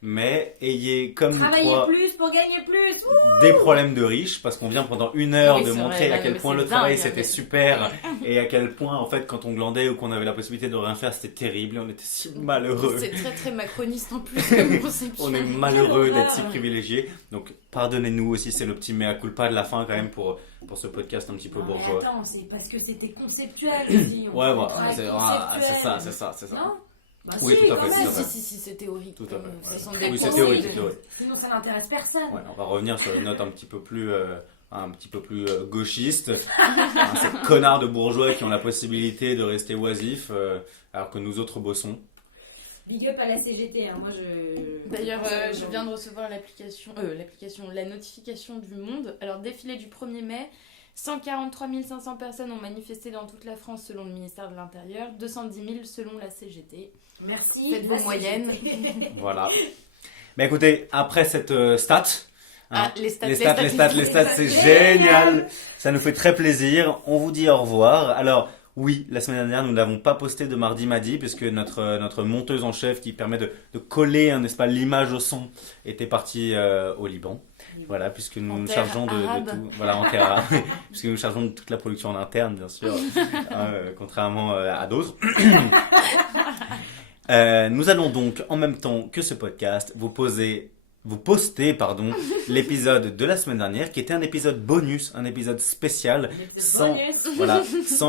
mais ayez comme nous travailler trois plus pour gagner plus. Ouh. des problèmes de riches, parce qu'on vient pendant 1 heure Oui, de c'est montrer vrai, à quel mais point c'est le travail dingue, c'était mais- super et à quel point en fait quand on glandait ou qu'on avait la possibilité de rien faire c'était terrible et on était si malheureux. C'est très très macroniste en plus comme conception. On est malheureux Quelle d'être si horreur. privilégiés. Donc pardonnez-nous aussi, c'est le petit mea culpa de la fin quand même pour ce podcast un petit peu Non, mais bourgeois. attends, c'est parce que c'était conceptuel aussi. Ouais, On voilà, travaille c'est conceptuel. ça. Non. Bah Oui, si, tout à quand fait, même. tout à fait. Si, c'est théorique. Tout à fait. Ça sont Oui, des c'est cours. théorique, c'est théorique. Sinon, ça n'intéresse personne. Ouais, on va revenir sur une note un petit peu plus gauchiste. Ces connards de bourgeois qui ont la possibilité de rester oisifs alors que nous autres bossons. Big up à la CGT, hein. Moi je... D'ailleurs, je viens de recevoir la notification du Monde. Alors, défilé du 1er mai, 143 500 personnes ont manifesté dans toute la France selon le ministère de l'Intérieur, 210 000 selon la CGT. Merci. Faites vos la moyennes. CGT. Voilà. Mais écoutez, après cette stat, Les stats, c'est génial. Ça nous fait très plaisir. On vous dit au revoir. Alors, oui, la semaine dernière, nous n'avons pas posté de mardi, puisque notre monteuse en chef qui permet de coller, n'est-ce pas, l'image au son, était partie au Liban. Voilà, puisque nous nous chargeons de tout. Voilà, en terre arabe. Puisque nous nous chargeons de toute la production en interne, bien sûr, contrairement à d'autres. Nous allons donc, en même temps que ce podcast, vous poster l'épisode de la semaine dernière, qui était un épisode bonus, un épisode spécial, sans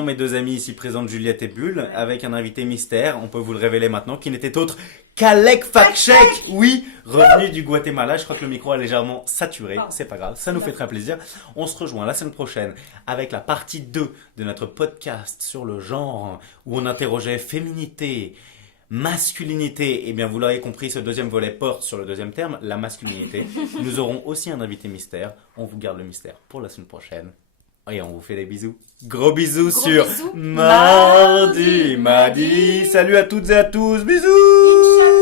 mes deux amis ici présentes, Juliette et Bulle, avec un invité mystère, on peut vous le révéler maintenant, qui n'était autre qu'Alec Fakchek. Oui, revenu du Guatemala. Je crois que le micro est légèrement saturé, c'est pas grave, ça nous fait très plaisir. On se rejoint la semaine prochaine avec la partie 2 de notre podcast sur le genre, où on interrogeait féminité, masculinité. Eh bien, vous l'aurez compris, ce deuxième volet porte sur le deuxième terme, la masculinité. Nous aurons aussi un invité mystère. On vous garde le mystère pour la semaine prochaine. Et on vous fait des bisous. Gros bisous sur bisous. mardi. Salut à toutes et à tous. Bisous.